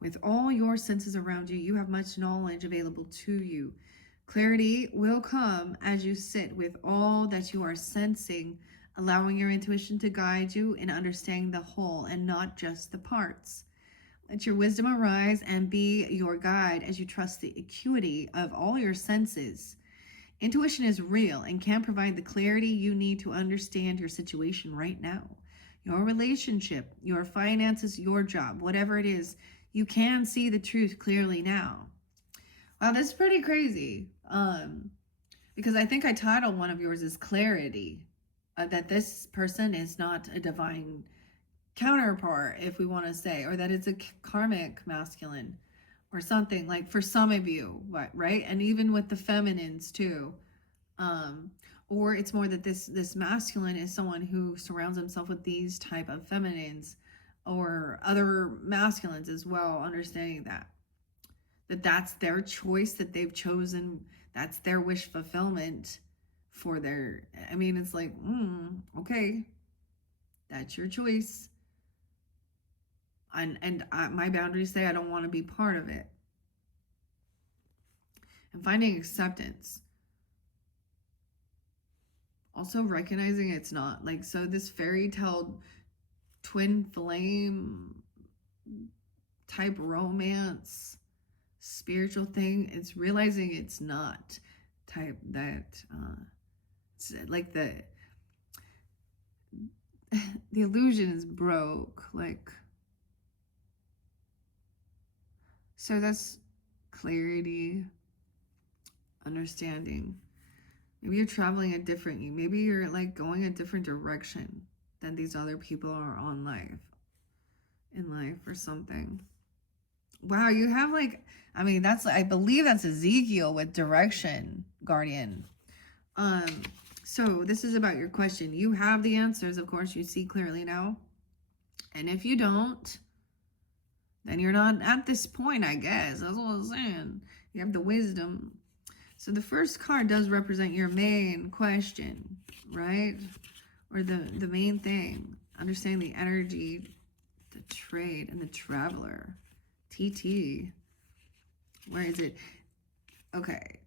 With all your senses around you, you have much knowledge available to you. Clarity will come as you sit with all that you are sensing, allowing your intuition to guide you in understanding the whole and not just the parts. Let your wisdom arise and be your guide as you trust the acuity of all your senses. Intuition is real and can provide the clarity you need to understand your situation right now. Your relationship, your finances, your job, whatever it is, you can see the truth clearly now. Wow, that's pretty crazy. Because I think I titled one of yours as Clarity, that this person is not a divine counterpart, if we want to say, or that it's a karmic masculine or something, like for some of you, right? And even with the feminines too. Or it's more that this masculine is someone who surrounds himself with these type of feminines or other masculines as well, understanding that's their choice, that they've chosen, that's their wish fulfillment for their, I mean, it's like, okay, that's your choice. And my boundaries say I don't want to be part of it. And finding acceptance. Also recognizing it's not like, so this fairy tale twin flame type romance spiritual thing, it's realizing it's not type that it's like the illusion is broke, like, so that's clarity, understanding. Maybe you're traveling a different, maybe you're like going a different direction than these other people are in life or something. Wow, you have like, I mean, I believe that's Ezekiel with direction, Guardian. So this is about your question. You have the answers, of course, you see clearly now. And if you don't, then you're not at this point, I guess. That's what I'm saying. You have the wisdom. So the first card does represent your main question, right? Or the main thing. Understanding the energy, the trade, and the traveler. TT. Where is it? Okay.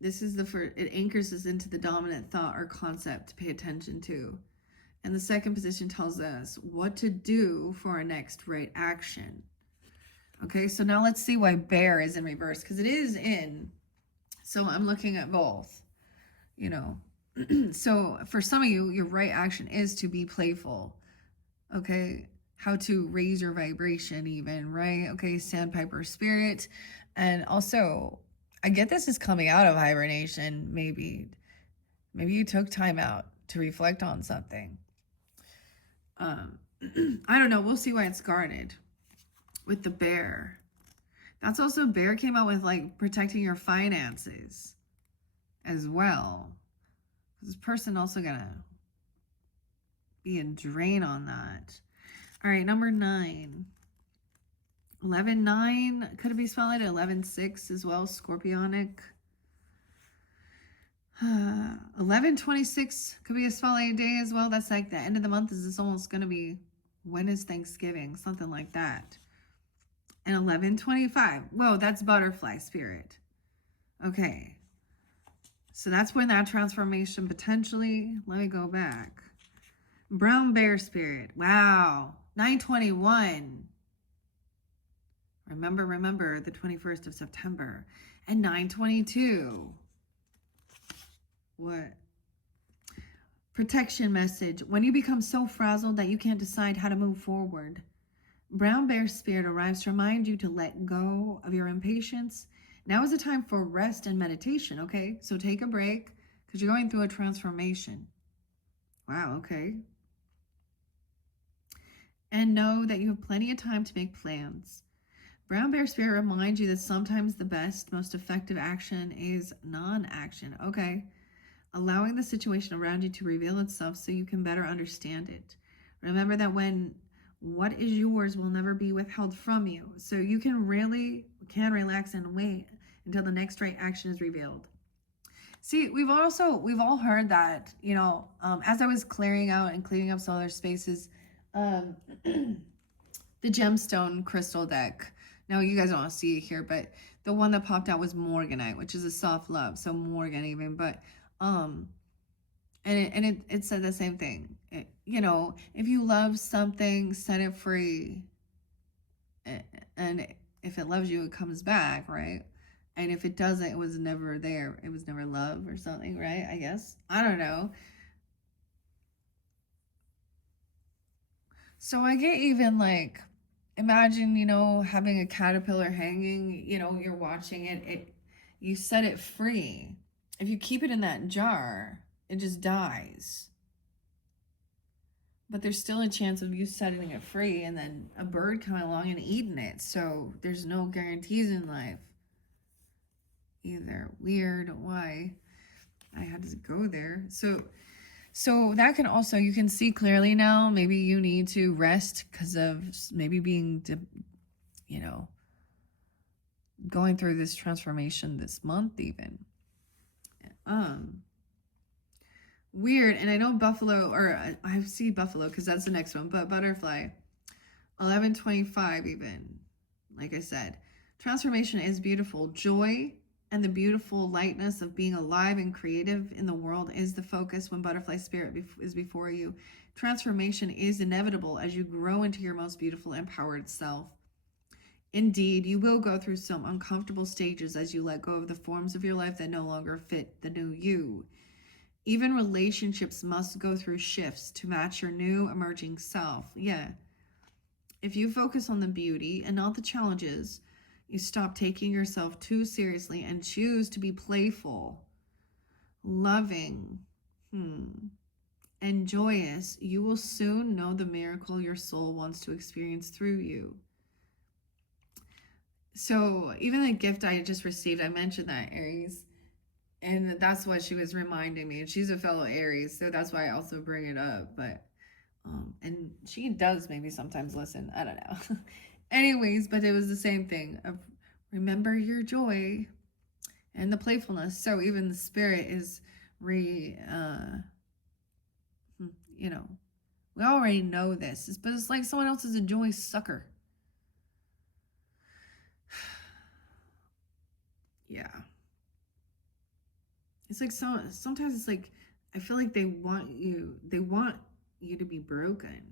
This is the first, it anchors us into the dominant thought or concept to pay attention to. And the second position tells us what to do for our next right action. Okay, so now let's see why bear is in reverse, because it is in. So I'm looking at both, you know. So for some of you, your right action is to be playful. Okay, how to raise your vibration even, right? Okay, sandpiper spirit. And also, I get this is coming out of hibernation. Maybe you took time out to reflect on something. I don't know. We'll see why it's guarded with the bear. That's also, bear came out with like protecting your finances as well. This person also gonna be a drain on that. All right, number 9. 11-9 could it be spelled 11-6 as well, scorpionic. 11-26 could be a spotlight day as well. That's like the end of the month. Is this almost going to be, when is Thanksgiving? Something like that. And 11-25. Whoa, that's butterfly spirit. Okay. So that's when that transformation potentially, let me go back. Brown bear spirit. Wow. 9-21. Remember the 21st of September. And 9-22. What? Protection message. When you become so frazzled that you can't decide how to move forward, brown bear spirit arrives to remind you to let go of your impatience. Now is the time for rest and meditation, okay? So take a break because you're going through a transformation. Wow, okay. And know that you have plenty of time to make plans. Brown bear spirit reminds you that sometimes the best, most effective action is non-action, okay? Allowing the situation around you to reveal itself so you can better understand it. Remember that what is yours will never be withheld from you. So you can relax and wait until the next right action is revealed. See, we've all heard that, you know, as I was clearing out and cleaning up some other spaces, the gemstone crystal deck. Now you guys don't want to see it here, but the one that popped out was Morganite, which is a soft love. So Morgan even, but and it said the same thing. You know, if you love something, set it free. And if it loves you, it comes back, right? And if it doesn't, it was never there. It was never love or something, right? I guess. I don't know. So I get even like, imagine, you know, having a caterpillar hanging, you know, you're watching it, you set it free. If you keep it in that jar, it just dies. But there's still a chance of you setting it free and then a bird coming along and eating it. So there's no guarantees in life. Either. Weird. Why? I had to go there. So that can also, you can see clearly now, maybe you need to rest because of maybe being, you know, going through this transformation this month even. Weird. And I know buffalo, or I see buffalo because that's the next one, but butterfly, 11-25 even. Like I said, transformation is beautiful. Joy and the beautiful lightness of being alive and creative in the world is the focus when butterfly spirit is before you. Transformation is inevitable as you grow into your most beautiful, empowered self. Indeed, you will go through some uncomfortable stages as you let go of the forms of your life that no longer fit the new you. Even relationships must go through shifts to match your new emerging self. Yeah. If you focus on the beauty and not the challenges, you stop taking yourself too seriously and choose to be playful, loving, and joyous, you will soon know the miracle your soul wants to experience through you. So even the gift I just received, I mentioned that, Aries. And that's what she was reminding me. And she's a fellow Aries, so that's why I also bring it up. But, and she does maybe sometimes listen. I don't know. Anyways, but it was the same thing of remember your joy and the playfulness. So even the spirit is you know, we already know this, but it's like someone else is a joy sucker. Yeah. It's like, sometimes it's like, I feel like they want you to be broken.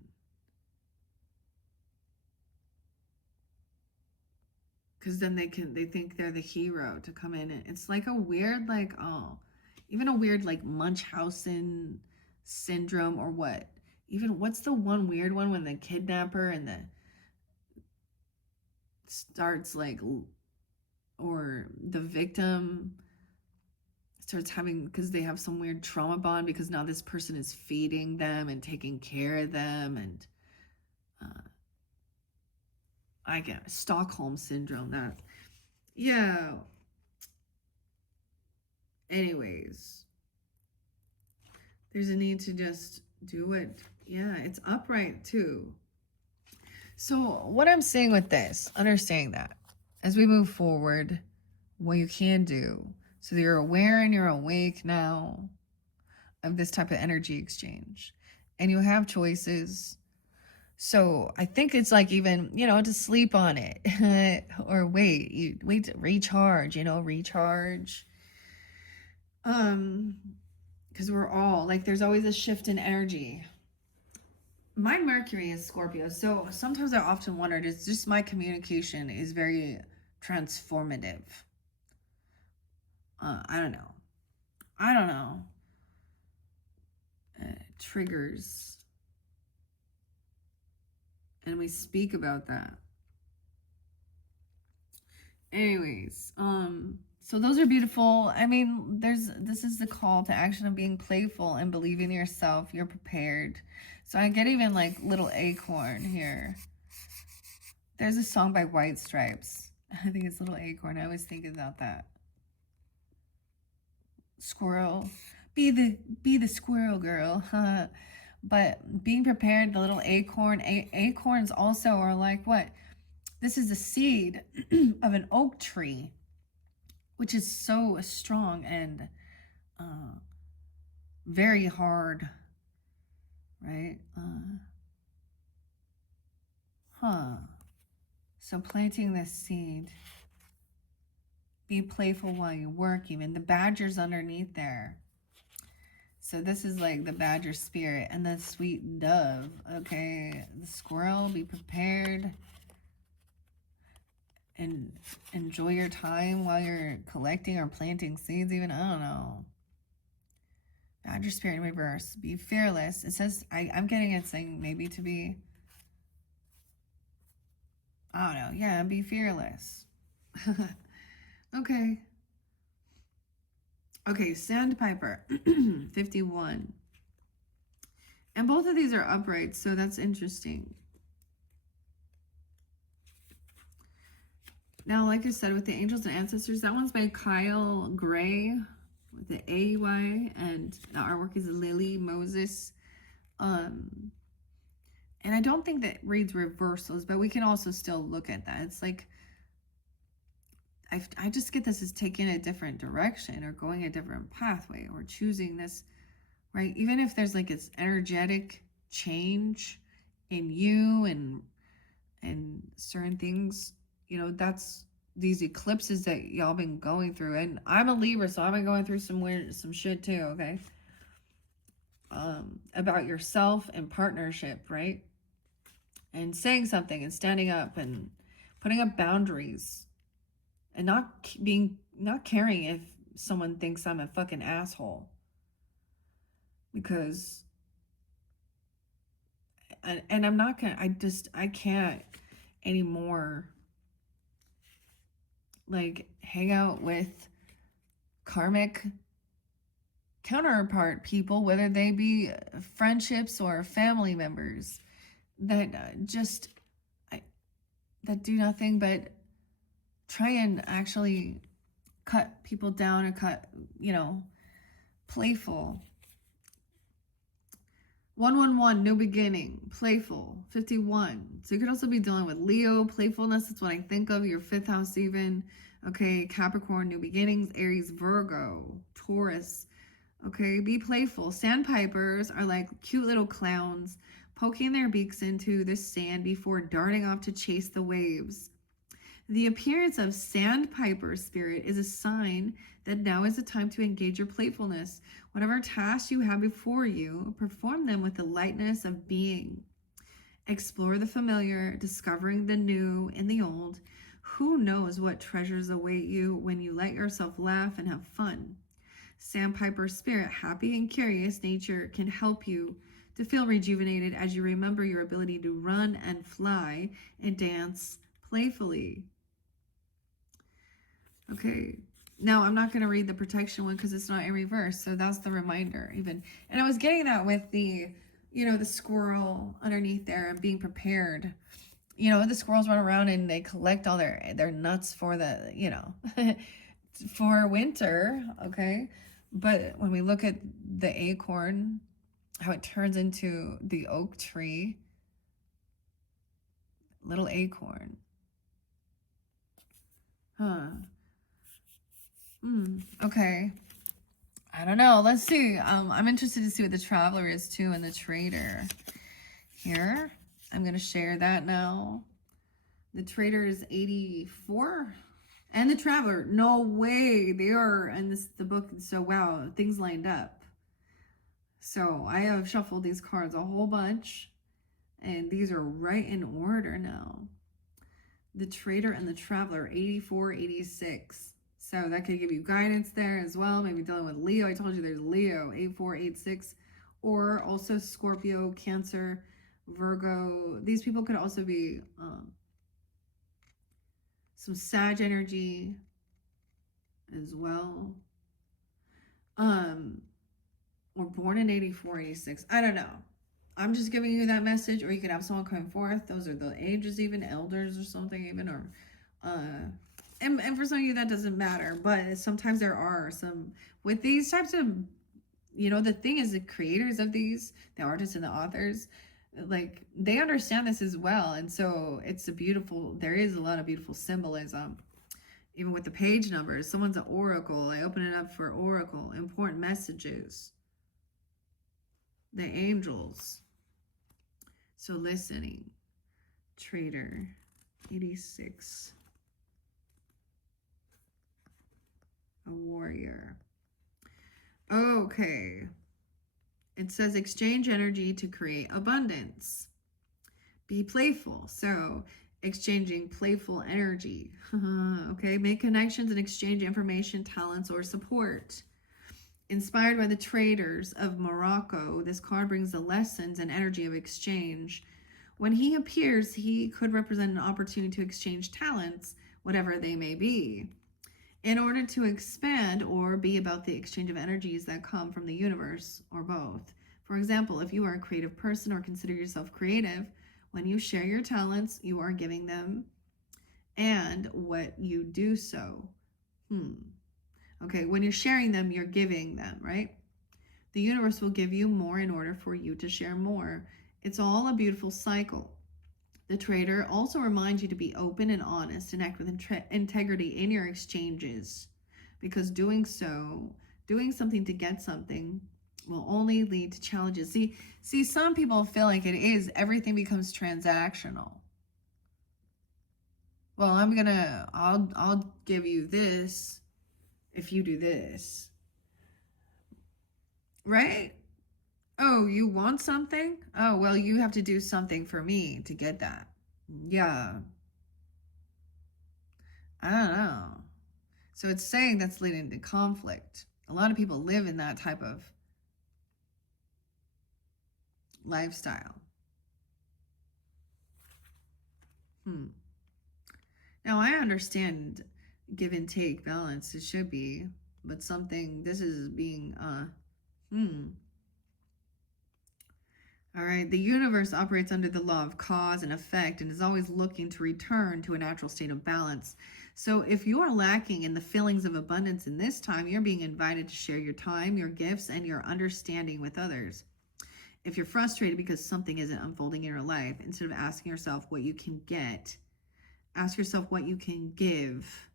Because then they think they're the hero to come in. And it's like a weird, like, oh, even a weird, like, Munchausen syndrome, or what? Even, what's the one weird one when the kidnapper and the starts, like, or the victim starts having, because they have some weird trauma bond, because now this person is feeding them and taking care of them, and I get Stockholm syndrome. That, yeah. Anyways, there's a need to just do it. Yeah, it's upright too. So what I'm saying with this, understanding that as we move forward, what you can do, so that you're aware and you're awake now of this type of energy exchange, and you have choices. So I think it's like, even, to sleep on it or wait to recharge, recharge. Because we're all like, there's always a shift in energy. My Mercury is Scorpio, so sometimes I often wondered, it's just my communication is very transformative. I don't know. Triggers, and we speak about that. Anyways, so those are beautiful. I mean, this is the call to action of being playful and believing in yourself. You're prepared. So I get even like Little Acorn here. There's a song by White Stripes. I think it's Little Acorn. I always think about that. Squirrel. Be the squirrel girl. But being prepared, the little acorn. Acorns also are like what? This is the seed of an oak tree, which is so strong and very hard, right? So planting this seed. Be playful while you work. Even the badger's underneath there. So this is like the badger spirit, and the sweet dove. Okay, the squirrel, be prepared and enjoy your time while you're collecting or planting seeds. Even, I don't know. Badger spirit in reverse. Be fearless. It says, I'm getting it saying maybe to be, I don't know. Yeah, be fearless. Okay. Okay, Sandpiper, 51. And both of these are upright, so that's interesting. Now, like I said, with the Angels and Ancestors, that one's by Kyle Gray with the AY, and the artwork is Lily Moses. And I don't think that reads reversals, but we can also still look at that. It's like, I just get this as taking a different direction or going a different pathway or choosing this, right? Even if there's like this energetic change in you and certain things, that's these eclipses that y'all been going through. And I'm a Libra, so I've been going through some shit too, okay? About yourself and partnership, right? And saying something and standing up and putting up boundaries and not caring if someone thinks I'm a fucking asshole. Because and I'm not gonna, I can't anymore like hang out with karmic counterpart people, whether they be friendships or family members, that that do nothing but try and actually cut people down or cut, playful. 111, new beginning, playful. 51. So you could also be dealing with Leo, playfulness. That's what I think of. Your 5th house even. Okay, Capricorn, new beginnings. Aries, Virgo, Taurus. Okay, be playful. Sandpipers are like cute little clowns poking their beaks into the sand before darting off to chase the waves. The appearance of sandpiper spirit is a sign that now is the time to engage your playfulness. Whatever tasks you have before you, perform them with the lightness of being. Explore the familiar, discovering the new and the old. Who knows what treasures await you when you let yourself laugh and have fun? Sandpiper spirit, happy and curious nature can help you to feel rejuvenated as you remember your ability to run and fly and dance playfully. Okay, now I'm not going to read the protection one because it's not in reverse, so that's the reminder even. And I was getting that with the, the squirrel underneath there and being prepared. The squirrels run around and they collect all their nuts for the, for winter, okay? But when we look at the acorn, how it turns into the oak tree, little acorn. Okay. I don't know. Let's see. I'm interested to see what the traveler is too and the trader. Here, I'm going to share that now. The trader is 84. And the traveler, no way. They are in the book. So, wow, things lined up. So, I have shuffled these cards a whole bunch. And these are right in order now. The trader and the traveler, 84, 86. So, that could give you guidance there as well. Maybe dealing with Leo. I told you there's Leo, 84, 86. Or also Scorpio, Cancer, Virgo. These people could also be some Sag energy as well. Or born in 84, 86. I don't know. I'm just giving you that message, or you could have someone coming forth. Those are the ages, even elders or something, even, or and for some of you that doesn't matter. But sometimes there are some with these types of, the thing is the creators of these, the artists and the authors, like they understand this as well, and so there is a lot of beautiful symbolism. Even with the page numbers, someone's an oracle. I open it up for oracle, important messages, the angels. So listening, trader, 86, a warrior. Okay. It says exchange energy to create abundance. Be playful. So exchanging playful energy. Okay. Make connections and exchange information, talents, or support. Inspired by the traders of Morocco, this card brings the lessons and energy of exchange. When he appears, he could represent an opportunity to exchange talents, whatever they may be, in order to expand or be about the exchange of energies that come from the universe, or both. For example, if you are a creative person or consider yourself creative, when you share your talents, you are giving them, and what you do so. Okay, when you're sharing them, you're giving them, right? The universe will give you more in order for you to share more. It's all a beautiful cycle. The trader also reminds you to be open and honest and act with integrity in your exchanges, because doing something to get something will only lead to challenges. See, some people feel like everything becomes transactional. Well, I'll give you this if you do this, right? Oh, you want something? Oh, well, you have to do something for me to get that. Yeah. I don't know. So it's saying that's leading to conflict. A lot of people live in that type of lifestyle. Now, I understand give and take balance. It should be. But this is being, All right, the universe operates under the law of cause and effect and is always looking to return to a natural state of balance. So if you are lacking in the feelings of abundance in this time, you're being invited to share your time, your gifts, and your understanding with others. If you're frustrated because something isn't unfolding in your life, instead of asking yourself what you can get, ask yourself what you can give.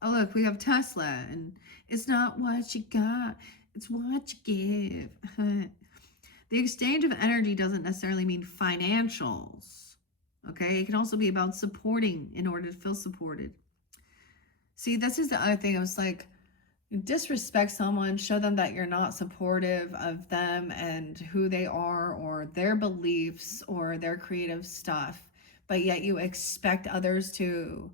Oh, look, we have Tesla, and it's not what you got, it's what you give. The exchange of energy doesn't necessarily mean financials. Okay, it can also be about supporting in order to feel supported. See, this is the other thing. I was like, disrespect someone, show them that you're not supportive of them and who they are or their beliefs or their creative stuff, but yet you expect others to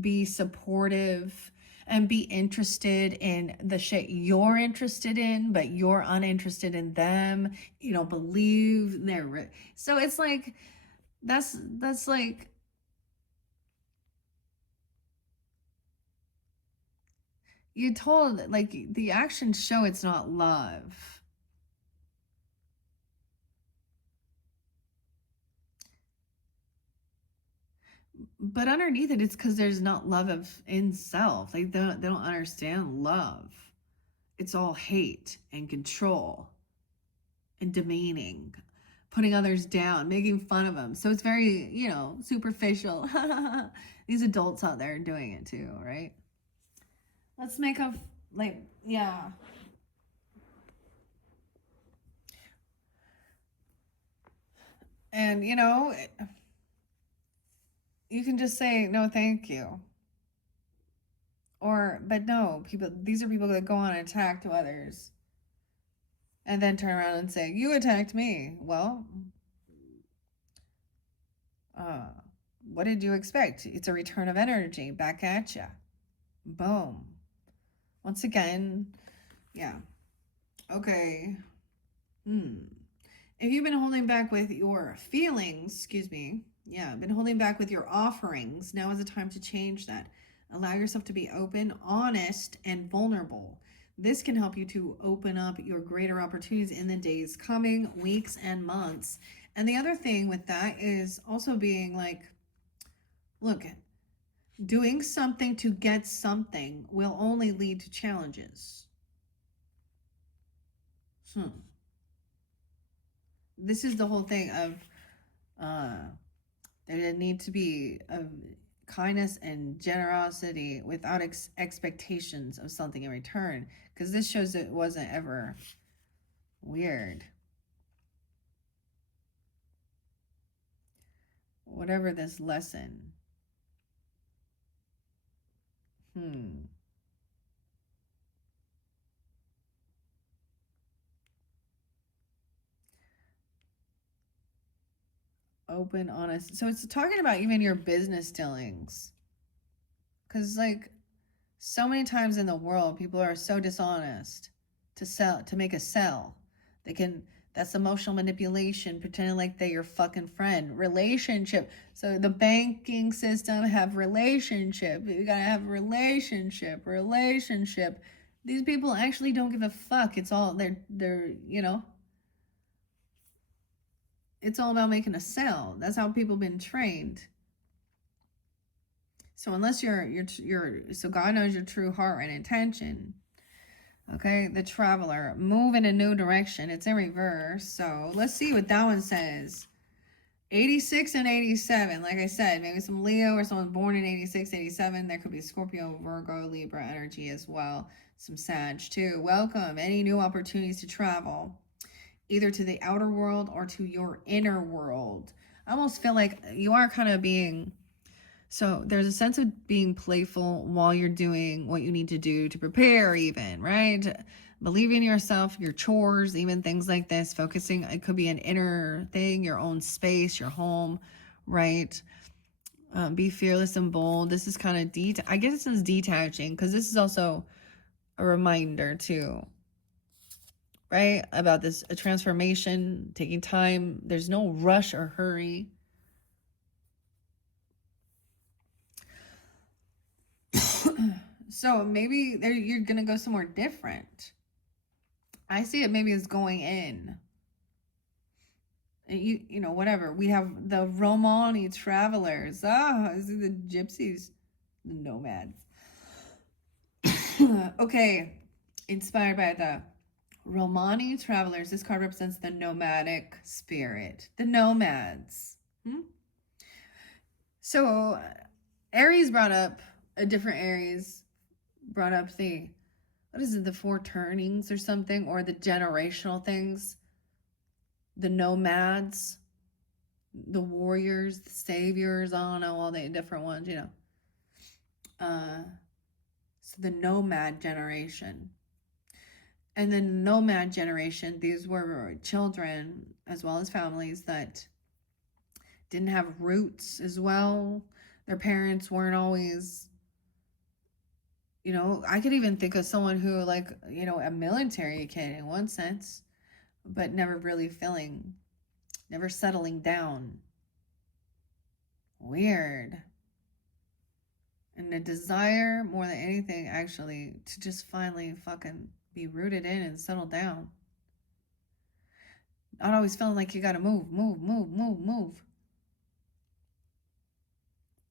be supportive and be interested in the shit you're interested in, but you're uninterested in them. You don't believe they're so it's like that's like you told, like, the actions show it's not love. But underneath it, it's because there's not love of in self. Like they don't understand love. It's all hate and control and demeaning, putting others down, making fun of them. So it's very, superficial. These adults out there are doing it too, right? Let's make a like, yeah. And you can just say no, thank you. Or, but no, these are people that go on and attack to others and then turn around and say, you attacked me. Well, uh, what did you expect? It's a return of energy back at you. Boom. Once again, yeah. Okay. If you've been holding back with your feelings, excuse me, yeah, been holding back with your offerings, now is the time to change that. Allow yourself to be open, honest, and vulnerable. This can help you to open up your greater opportunities in the days coming, weeks, and months. And the other thing with that is also being like, look, doing something to get something will only lead to challenges. This is the whole thing of there need to be kindness and generosity without expectations of something in return, because this shows it wasn't ever weird. Whatever this lesson. Open, honest. So it's talking about even your business dealings. Because, like, so many times in the world, people are so dishonest to make a sell. They can, that's emotional manipulation, pretending like they're your fucking friend. Relationship. So the banking system have relationship. You gotta have relationship. These people actually don't give a fuck. It's all, it's all about making a sell. That's how people been trained. So unless so God knows your true heart and intention. Okay, the traveler, move in a new direction. It's in reverse. So let's see what that one says. 86 and 87. Like I said, maybe some Leo or someone born in 86, 87. There could be Scorpio, Virgo, Libra energy as well. Some Sag too. Welcome. Any new opportunities to travel, either to the outer world or to your inner world. I almost feel like you are kind of being, so there's a sense of being playful while you're doing what you need to do to prepare, even, right? Believe in yourself, your chores, even things like this. Focusing, it could be an inner thing, your own space, your home, right? Be fearless and bold. This is kind of I guess this is detaching, because this is also a reminder too, right? About this, a transformation, taking time. There's no rush or hurry. So maybe you're gonna go somewhere different. I see it maybe as going in. Whatever. We have the Romani travelers. This is the gypsies, the nomads. Okay, inspired by the Romani travelers. This card represents the nomadic spirit, the nomads. So Aries brought up brought up the, what is it, the four turnings or something, or the generational things, the nomads, the warriors, the saviors, I don't know, all the different ones, you know. So the nomad generation. And the nomad generation, these were children as well as families that didn't have roots as well. Their parents weren't always, you know, I could even think of someone who, like, you know, a military kid in one sense, but never really never settling down. Weird. And a desire more than anything, actually, to just finally fucking be rooted in and settle down. Not always feeling like you gotta move, move, move, move, move.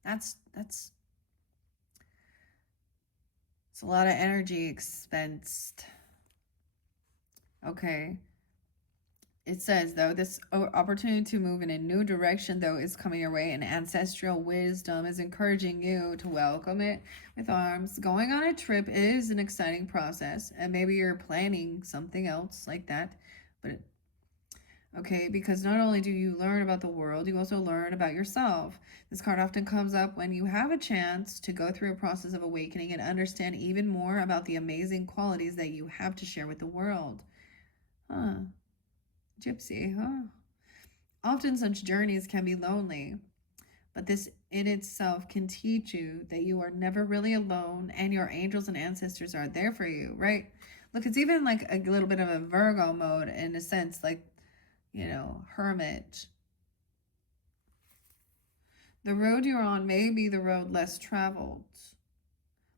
That's it's a lot of energy expensed. Okay. It says, though, this opportunity to move in a new direction, though, is coming your way, and ancestral wisdom is encouraging you to welcome it with arms. Going on a trip is an exciting process, and maybe you're planning something else like that, but okay, because not only do you learn about the world, you also learn about yourself. This card often comes up when you have a chance to go through a process of awakening and understand even more about the amazing qualities that you have to share with the world. Huh. Gypsy, huh? Often such journeys can be lonely, but this in itself can teach you that you are never really alone and your angels and ancestors are there for you, right? Look, it's even like a little bit of a Virgo mode in a sense, like, you know, hermit. The road you're on may be the road less traveled,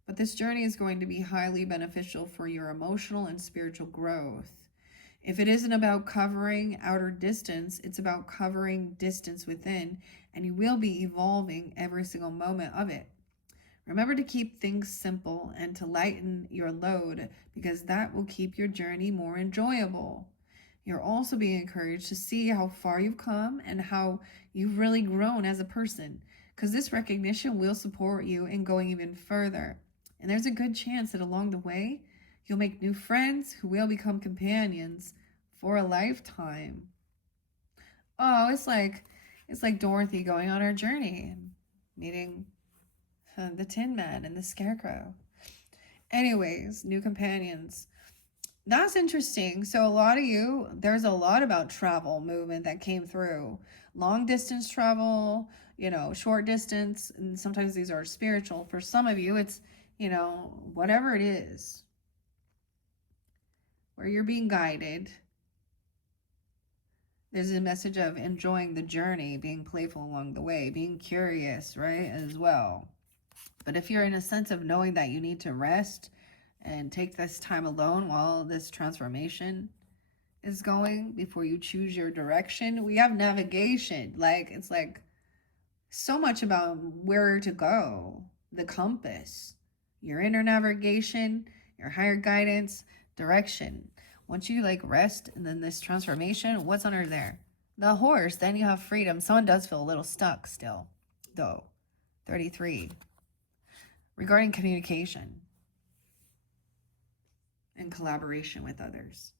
but this journey is going to be highly beneficial for your emotional and spiritual growth. If it isn't about covering outer distance, it's about covering distance within, and you will be evolving every single moment of it. Remember to keep things simple and to lighten your load, because that will keep your journey more enjoyable. You're also being encouraged to see how far you've come and how you've really grown as a person, because this recognition will support you in going even further. And there's a good chance that along the way, you'll make new friends who will become companions for a lifetime. Oh, it's like Dorothy going on her journey, meeting the Tin Man and the Scarecrow. Anyways, new companions. That's interesting. So a lot of you, there's a lot about travel movement that came through. Long distance travel, you know, short distance, and sometimes these are spiritual. For some of you, it's, you know, whatever it is, where you're being guided. There's a message of enjoying the journey, being playful along the way, being curious, right, as well. But if you're in a sense of knowing that you need to rest and take this time alone while this transformation is going before you choose your direction, we have navigation. Like, it's like so much about where to go, the compass, your inner navigation, your higher guidance, direction. Once you like rest and then this transformation, what's under there? The horse. Then you have freedom. Someone does feel a little stuck still, though. 33. Regarding communication and collaboration with others.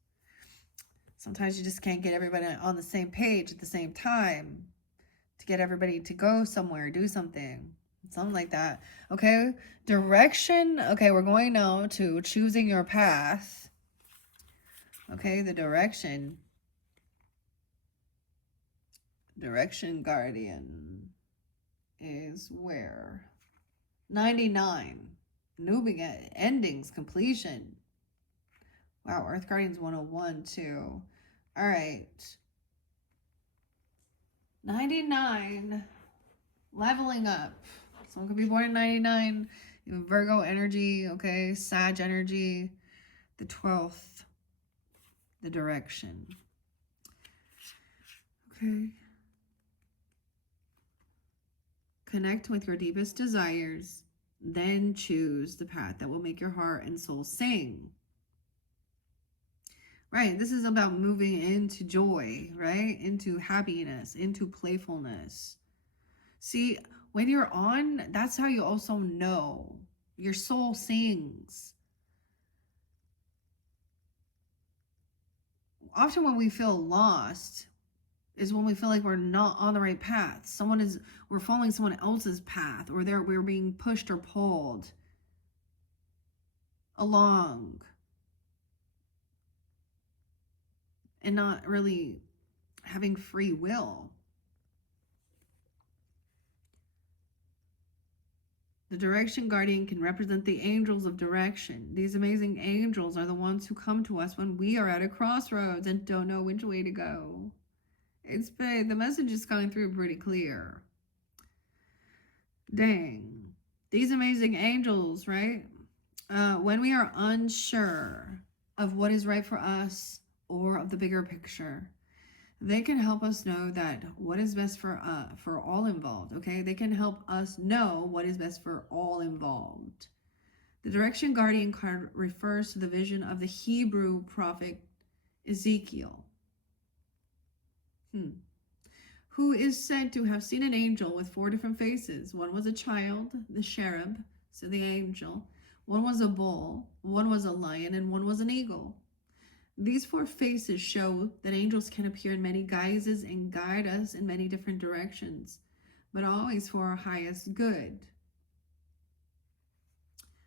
Sometimes you just can't get everybody on the same page at the same time to get everybody to go somewhere, do something like that. Okay, direction. Okay, we're going now to choosing your path. Okay, the direction Guardian is where? 99. New endings, completion. Wow, Earth Guardians 101 too. All right. 99. Leveling up. Someone could be born in 99. Even Virgo energy, okay? Sag energy. The 12th. The direction. Okay. Connect with your deepest desires. Then choose the path that will make your heart and soul sing. Right, this is about moving into joy, right? Into happiness, into playfulness. See, when you're on, that's how you also know. Your soul sings. Often when we feel lost, is when we feel like we're not on the right path. We're following someone else's path, or we're being pushed or pulled along and not really having free will. The direction guardian can represent the angels of direction. These amazing angels are the ones who come to us when we are at a crossroads and don't know which way to go. The message is coming through pretty clear. Dang. These amazing angels, right? When we are unsure of what is right for us or of the bigger picture, they can help us know that what is best for all involved, okay? They can help us know what is best for all involved. The direction guardian card refers to the vision of the Hebrew prophet Ezekiel, who is said to have seen an angel with 4 different faces. One was a child, the cherub, so the angel. One was a bull, one was a lion, and one was an eagle. These 4 faces show that angels can appear in many guises and guide us in many different directions, but always for our highest good.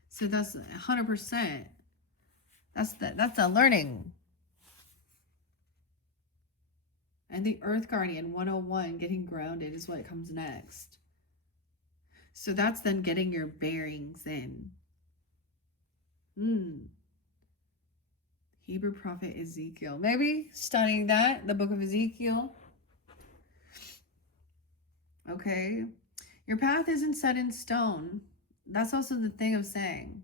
So that's 100%. That's the learning. And the Earth Guardian 101, getting grounded, is what comes next. So that's then getting your bearings in. Hebrew prophet Ezekiel. Maybe studying that, the book of Ezekiel. Okay. Your path isn't set in stone. That's also the thing of saying.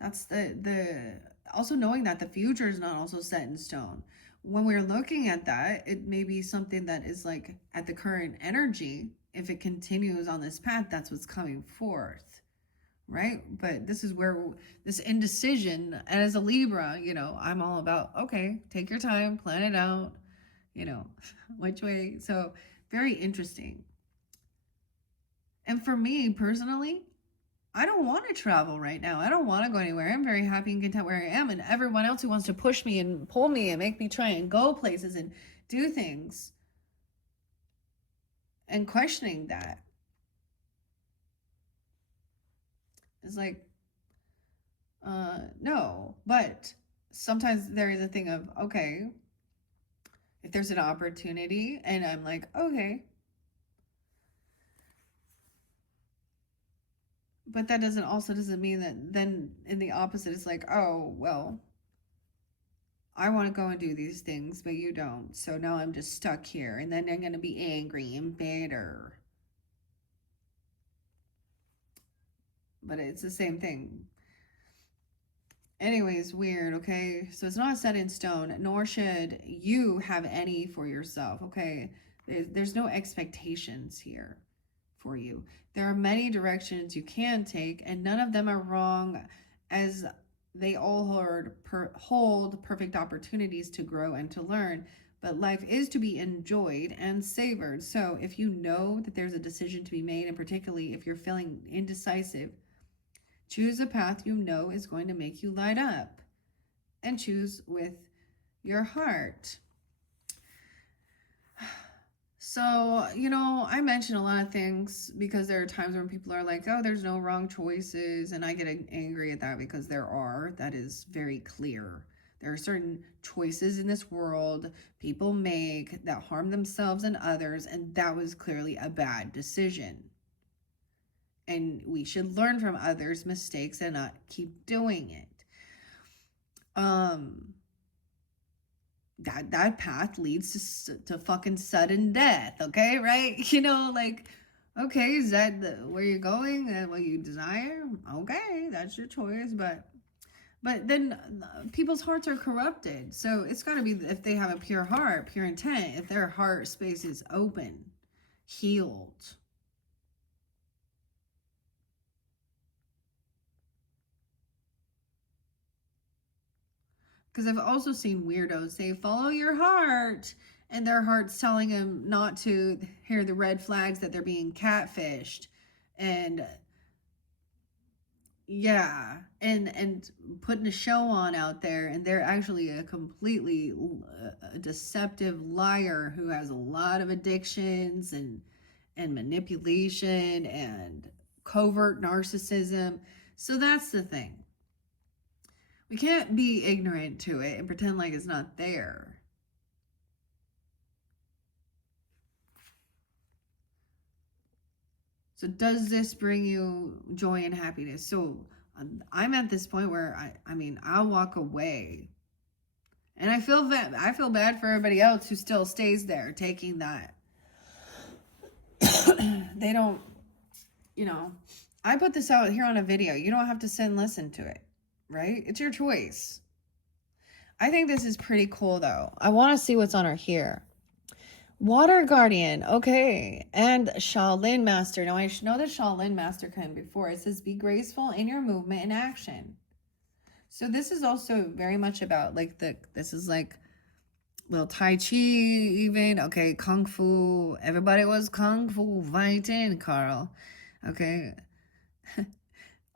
That's the also knowing that the future is not also set in stone. When we're looking at that, it may be something that is like at the current energy. If it continues on this path, that's what's coming forth. Right? But this is where this indecision, and as a Libra, I'm all about, okay, take your time, plan it out, which way. So very interesting. And for me personally, I don't want to travel right now. I don't want to go anywhere. I'm very happy and content where I am. And everyone else who wants to push me and pull me and make me try and go places and do things and questioning that is like, no. But sometimes there is a thing of, okay, if there's an opportunity and I'm like, okay. But that doesn't mean that then in the opposite, it's like, oh, well, I want to go and do these things, but you don't. So now I'm just stuck here. And then I'm going to be angry and bitter. But it's the same thing. Anyways, weird, okay? So it's not set in stone, nor should you have any for yourself, okay? There's no expectations here for you. There are many directions you can take, and none of them are wrong, as they all hold perfect opportunities to grow and to learn. But life is to be enjoyed and savored. So if you know that there's a decision to be made, and particularly if you're feeling indecisive, choose a path you know is going to make you light up, and choose with your heart. So, I mention a lot of things because there are times when people are like, oh, there's no wrong choices. And I get angry at that because there are. That is very clear. There are certain choices in this world people make that harm themselves and others. And that was clearly a bad decision. And we should learn from others' mistakes and not keep doing it. That path leads to fucking sudden death, okay, right? Okay, is that where you're going, what you desire? Okay, that's your choice, but then people's hearts are corrupted, so it's got to be if they have a pure heart, pure intent, if their heart space is open, healed. Because I've also seen weirdos say, follow your heart, and their heart's telling them not to hear the red flags that they're being catfished. And Yeah, and putting a show on out there, and they're actually a completely deceptive liar who has a lot of addictions and manipulation and covert narcissism. So that's the thing. We can't be ignorant to it and pretend like it's not there. So does this bring you joy and happiness? So I'm at this point where I mean, I'll walk away. And I feel bad for everybody else who still stays there taking that. They don't, you know, I put this out here on a video. You don't have to sit and listen to it, right? It's your choice. I think this is pretty cool though. I want to see what's on her here. Water Guardian, okay. And Shaolin Master. Now, I know the Shaolin Master came before. It says, be graceful in your movement and action. So this is also very much about like this is like little Tai Chi even. Okay, Kung Fu. Everybody was Kung Fu fighting, Carl. Okay.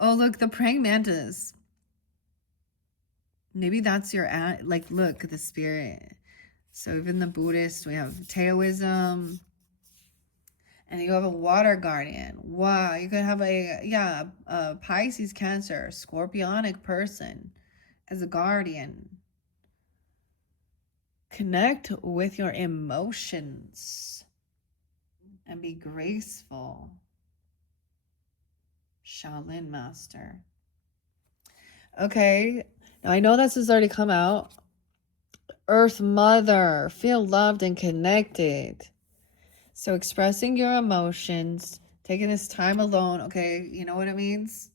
Oh, look, the praying mantis. Maybe that's your, like, look, the spirit. So even the Buddhist, we have Taoism. And you have a water guardian. Wow, you could have a Pisces, Cancer, Scorpionic person as a guardian. Connect with your emotions and be graceful. Shaolin Master. Okay, now I know this has already come out. Earth Mother, feel loved and connected. So expressing your emotions, taking this time alone, okay, you know what it means?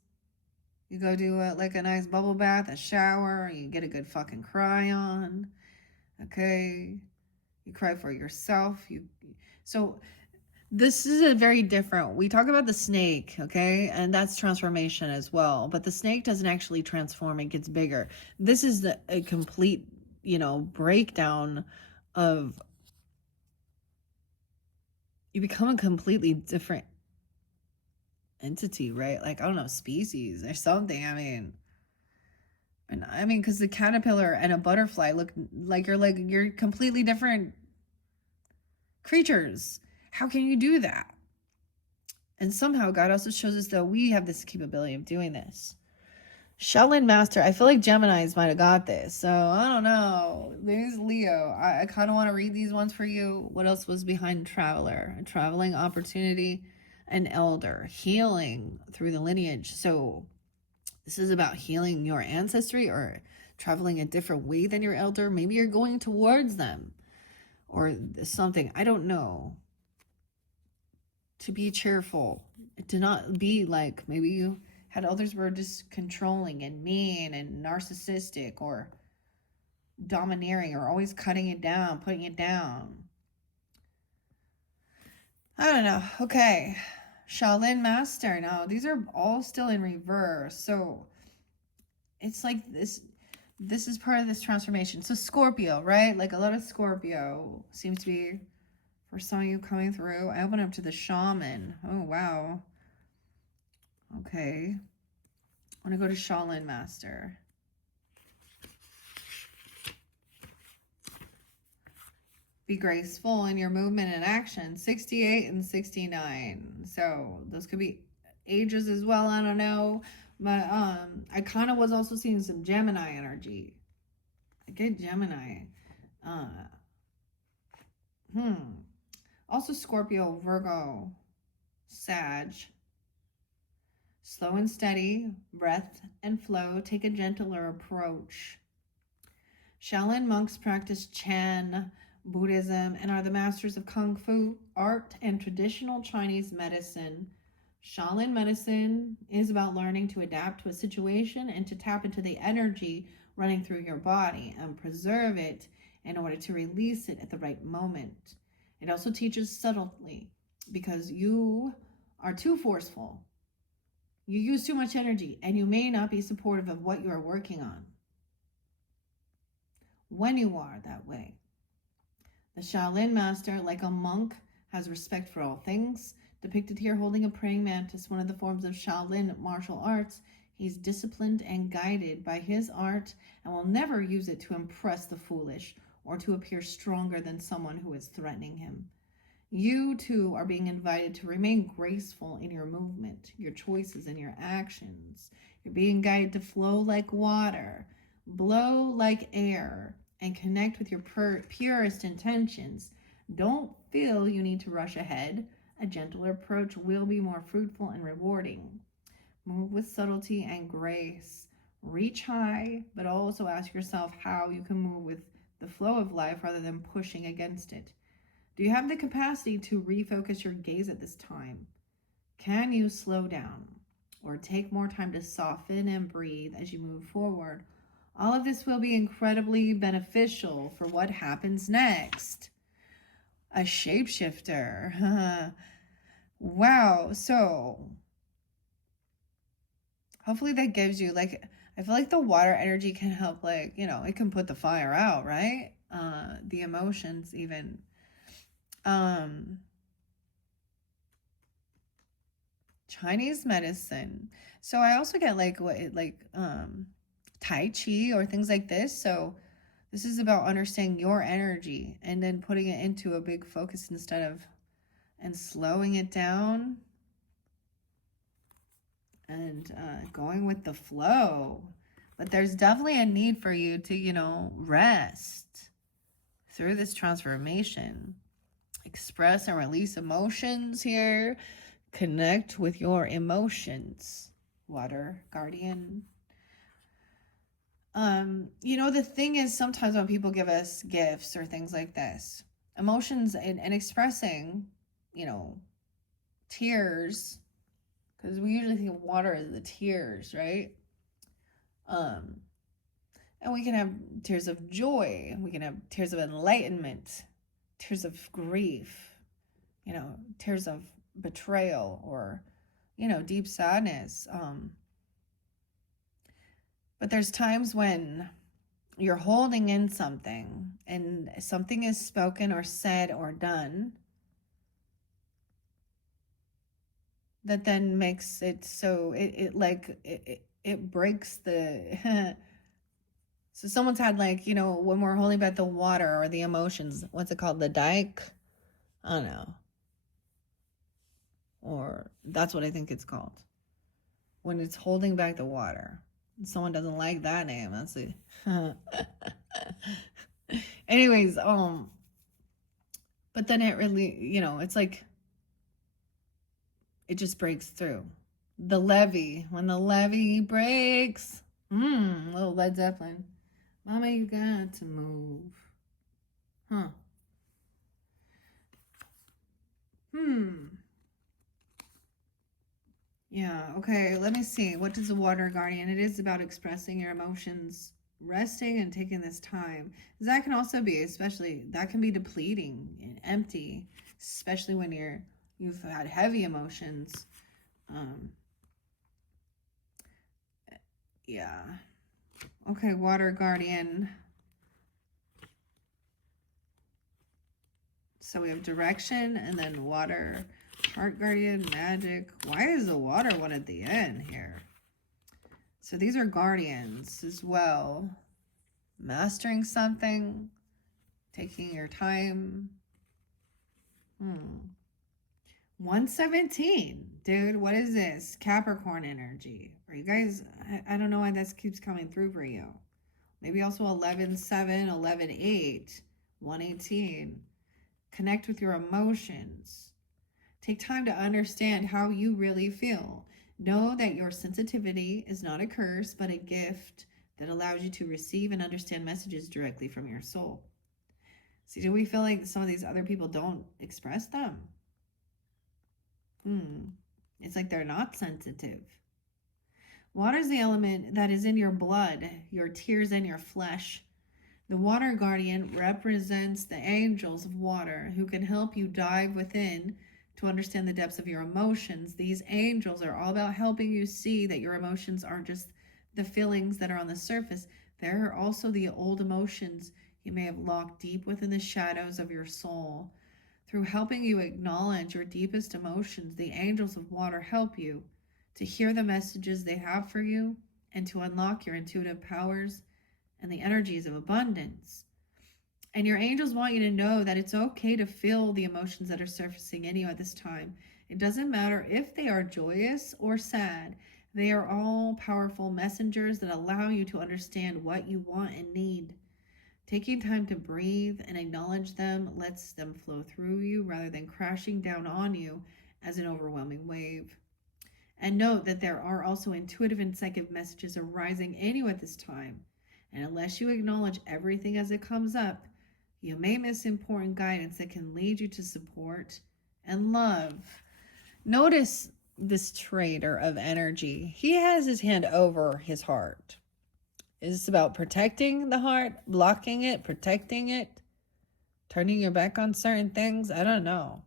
You go do like a nice bubble bath, a shower, you get a good fucking cry on, okay? You cry for yourself. So this is a very different. We talk about the snake, okay? And that's transformation as well. But the snake doesn't actually transform, it gets bigger. This is a complete, breakdown of you become a completely different entity, right? Like, I don't know, species or something. I mean, because the caterpillar and a butterfly look like you're completely different creatures. How can you do that? And somehow God also shows us that we have this capability of doing this. Shaolin Master, I feel like Geminis might have got this. So I don't know. There's Leo. I kind of want to read these ones for you. What else was behind Traveler? A traveling opportunity, an elder, healing through the lineage. So this is about healing your ancestry or traveling a different way than your elder. Maybe you're going towards them or something. I don't know. To be cheerful, to not be like maybe you had others were just controlling and mean and narcissistic or domineering or always cutting it down, putting it down. I don't know. Okay. Shaolin Master. Now, these are all still in reverse. So it's like this is part of this transformation. So Scorpio, right? Like a lot of Scorpio seems to be for some of you coming through. I open up to the shaman. Oh, wow. Okay. I want to go to Shaolin Master. Be graceful in your movement and action. 68 and 69. So those could be ages as well. I don't know. But I kind of was also seeing some Gemini energy. I get Gemini. Uh, Also Scorpio, Virgo, Sag. Slow and steady, breath and flow. Take a gentler approach. Shaolin monks practice Chan Buddhism and are the masters of Kung Fu, art, and traditional Chinese medicine. Shaolin medicine is about learning to adapt to a situation and to tap into the energy running through your body and preserve it in order to release it at the right moment. It also teaches subtly because you are too forceful. You use too much energy and you may not be supportive of what you are working on. When you are that way, the Shaolin master, like a monk, has respect for all things. Depicted here holding a praying mantis, one of the forms of Shaolin martial arts, He's disciplined and guided by his art and will never use it to impress the foolish or to appear stronger than someone who is threatening him. You too are being invited to remain graceful in your movement, your choices, and your actions. You're being guided to flow like water, blow like air, and connect with your purest intentions. Don't feel you need to rush ahead. A gentler approach will be more fruitful and rewarding. Move with subtlety and grace. Reach high, but also ask yourself how you can move with the flow of life rather than pushing against it. Do you have the capacity to refocus your gaze at this time? Can you slow down or take more time to soften and breathe as you move forward? All of this will be incredibly beneficial for what happens next. A shapeshifter. Wow. So hopefully that gives you, like, I feel like the water energy can help, like, you know, it can put the fire out, right? The emotions even. Chinese medicine. So I also get like Tai Chi or things like this. So this is about understanding your energy and then putting it into a big focus instead of and slowing it down and going with the flow. But there's definitely a need for you to, you know, rest through this transformation. Express and release emotions here. Connect with your emotions, Water Guardian. You know, the thing is, sometimes when people give us gifts or things like this, emotions and expressing, you know, tears, because we usually think of water as the tears, right? And we can have tears of joy, we can have tears of enlightenment, tears of grief, you know, tears of betrayal or, you know, deep sadness. But there's times when you're holding in something and something is spoken or said or done that then makes it so it breaks the so someone's had, like, you know, when we're holding back the water or the emotions, what's it called, the dike? I don't know, or that's what I think it's called when it's holding back the water. Someone doesn't like that name. That's it. Anyways, but then it really, you know, it's like it just breaks through. The levee, when the levee breaks. Little Led Zeppelin. Mama, you got to move. Huh. Yeah, okay, let me see. What does the Water Guardian? It is about expressing your emotions, resting and taking this time. That can also be, especially, that can be depleting and empty, especially when you've had heavy emotions. Yeah. Okay, Water Guardian. So we have direction and then water. Heart Guardian, magic. Why is the water one at the end here? So these are guardians as well. Mastering something. Taking your time. 117. Dude, what is this? Capricorn energy. Are you guys... I don't know why this keeps coming through for you. Maybe also 11-7, 11-8, 118. Connect with your emotions. Take time to understand how you really feel. Know that your sensitivity is not a curse, but a gift that allows you to receive and understand messages directly from your soul. See, do we feel like some of these other people don't express them? It's like they're not sensitive. Water is the element that is in your blood, your tears, and your flesh. The Water Guardian represents the angels of water who can help you dive within to understand the depths of your emotions. These angels are all about helping you see that your emotions aren't just the feelings that are on the surface. There are also the old emotions you may have locked deep within the shadows of your soul. Through helping you acknowledge your deepest emotions, the angels of water help you to hear the messages they have for you, and to unlock your intuitive powers and the energies of abundance. And your angels want you to know that it's okay to feel the emotions that are surfacing in you at this time. It doesn't matter if they are joyous or sad. They are all powerful messengers that allow you to understand what you want and need. Taking time to breathe and acknowledge them lets them flow through you rather than crashing down on you as an overwhelming wave. And note that there are also intuitive and psychic messages arising in you at this time. And unless you acknowledge everything as it comes up, you may miss important guidance that can lead you to support and love. Notice this trader of energy. He has his hand over his heart. Is this about protecting the heart, blocking it, protecting it, turning your back on certain things? I don't know.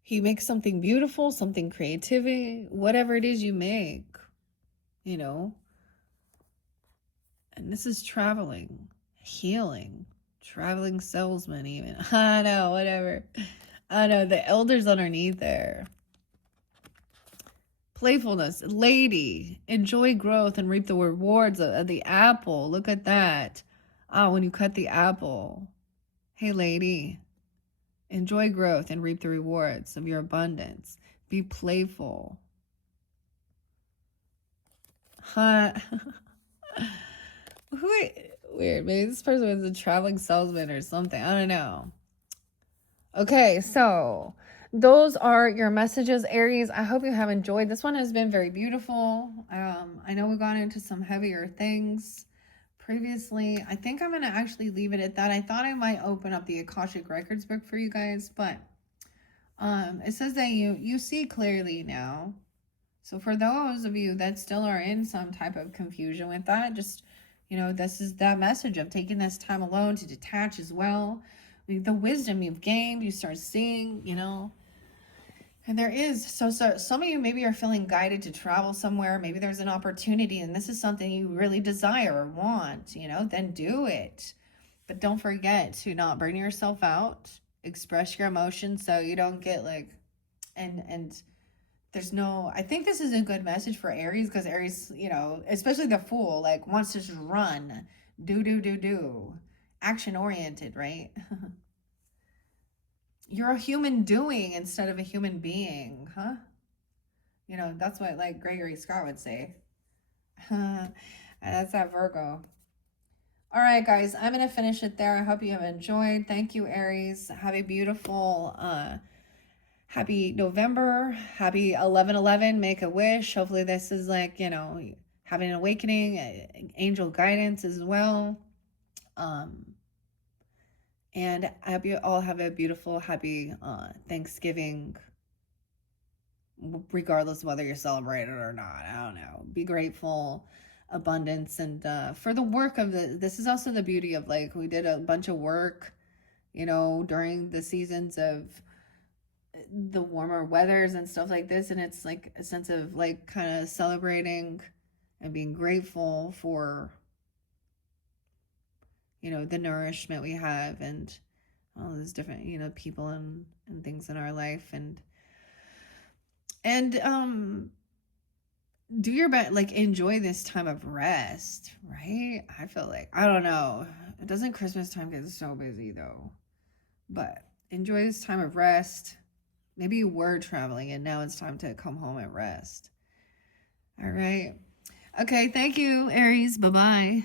He makes something beautiful, something creativity, whatever it is you make, you know. And this is traveling, healing, traveling salesman even. I know, whatever. I know, the elders underneath there. Playfulness, lady, enjoy growth and reap the rewards of the apple. Look at that. When you cut the apple. Hey, lady, enjoy growth and reap the rewards of your abundance. Be playful. Weird. Maybe this person was a traveling salesman or something. I don't know. Okay, so those are your messages, Aries. I hope you have enjoyed. This one has been very beautiful. I know we got into some heavier things previously. I think I'm going to actually leave it at that. I thought I might open up the Akashic Records book for you guys, but it says that you see clearly now. So for those of you that still are in some type of confusion with that, just, this is that message of taking this time alone to detach as well. The wisdom you've gained, you start seeing, and there is, so some of you maybe are feeling guided to travel somewhere. Maybe there's an opportunity and this is something you really desire or want, then do it. But don't forget to not burn yourself out. Express your emotions so you don't get and there's no, I think this is a good message for Aries because Aries, especially the Fool, wants to just run, do. Action oriented, right? You're a human doing instead of a human being, huh? That's what Gregory Scott would say. That's that Virgo. All right, guys, I'm going to finish it there. I hope you have enjoyed. Thank you, Aries. Have a beautiful, happy November. Happy 11/11. Make a wish. Hopefully this is having an awakening, angel guidance as well. And I hope you all have a beautiful, happy Thanksgiving, regardless of whether you're celebrated or not. I don't know. Be grateful, abundance, and for the work of this is also the beauty of we did a bunch of work, during the seasons of the warmer weathers and stuff like this, and it's a sense of kind of celebrating and being grateful for the nourishment we have and all those different people and things in our life, and do your best, enjoy this time of rest, right? I feel I don't know, doesn't Christmas time get so busy though? But enjoy this time of rest. Maybe you were traveling and now it's time to come home and rest. All right. Okay, thank you, Aries. Bye-bye.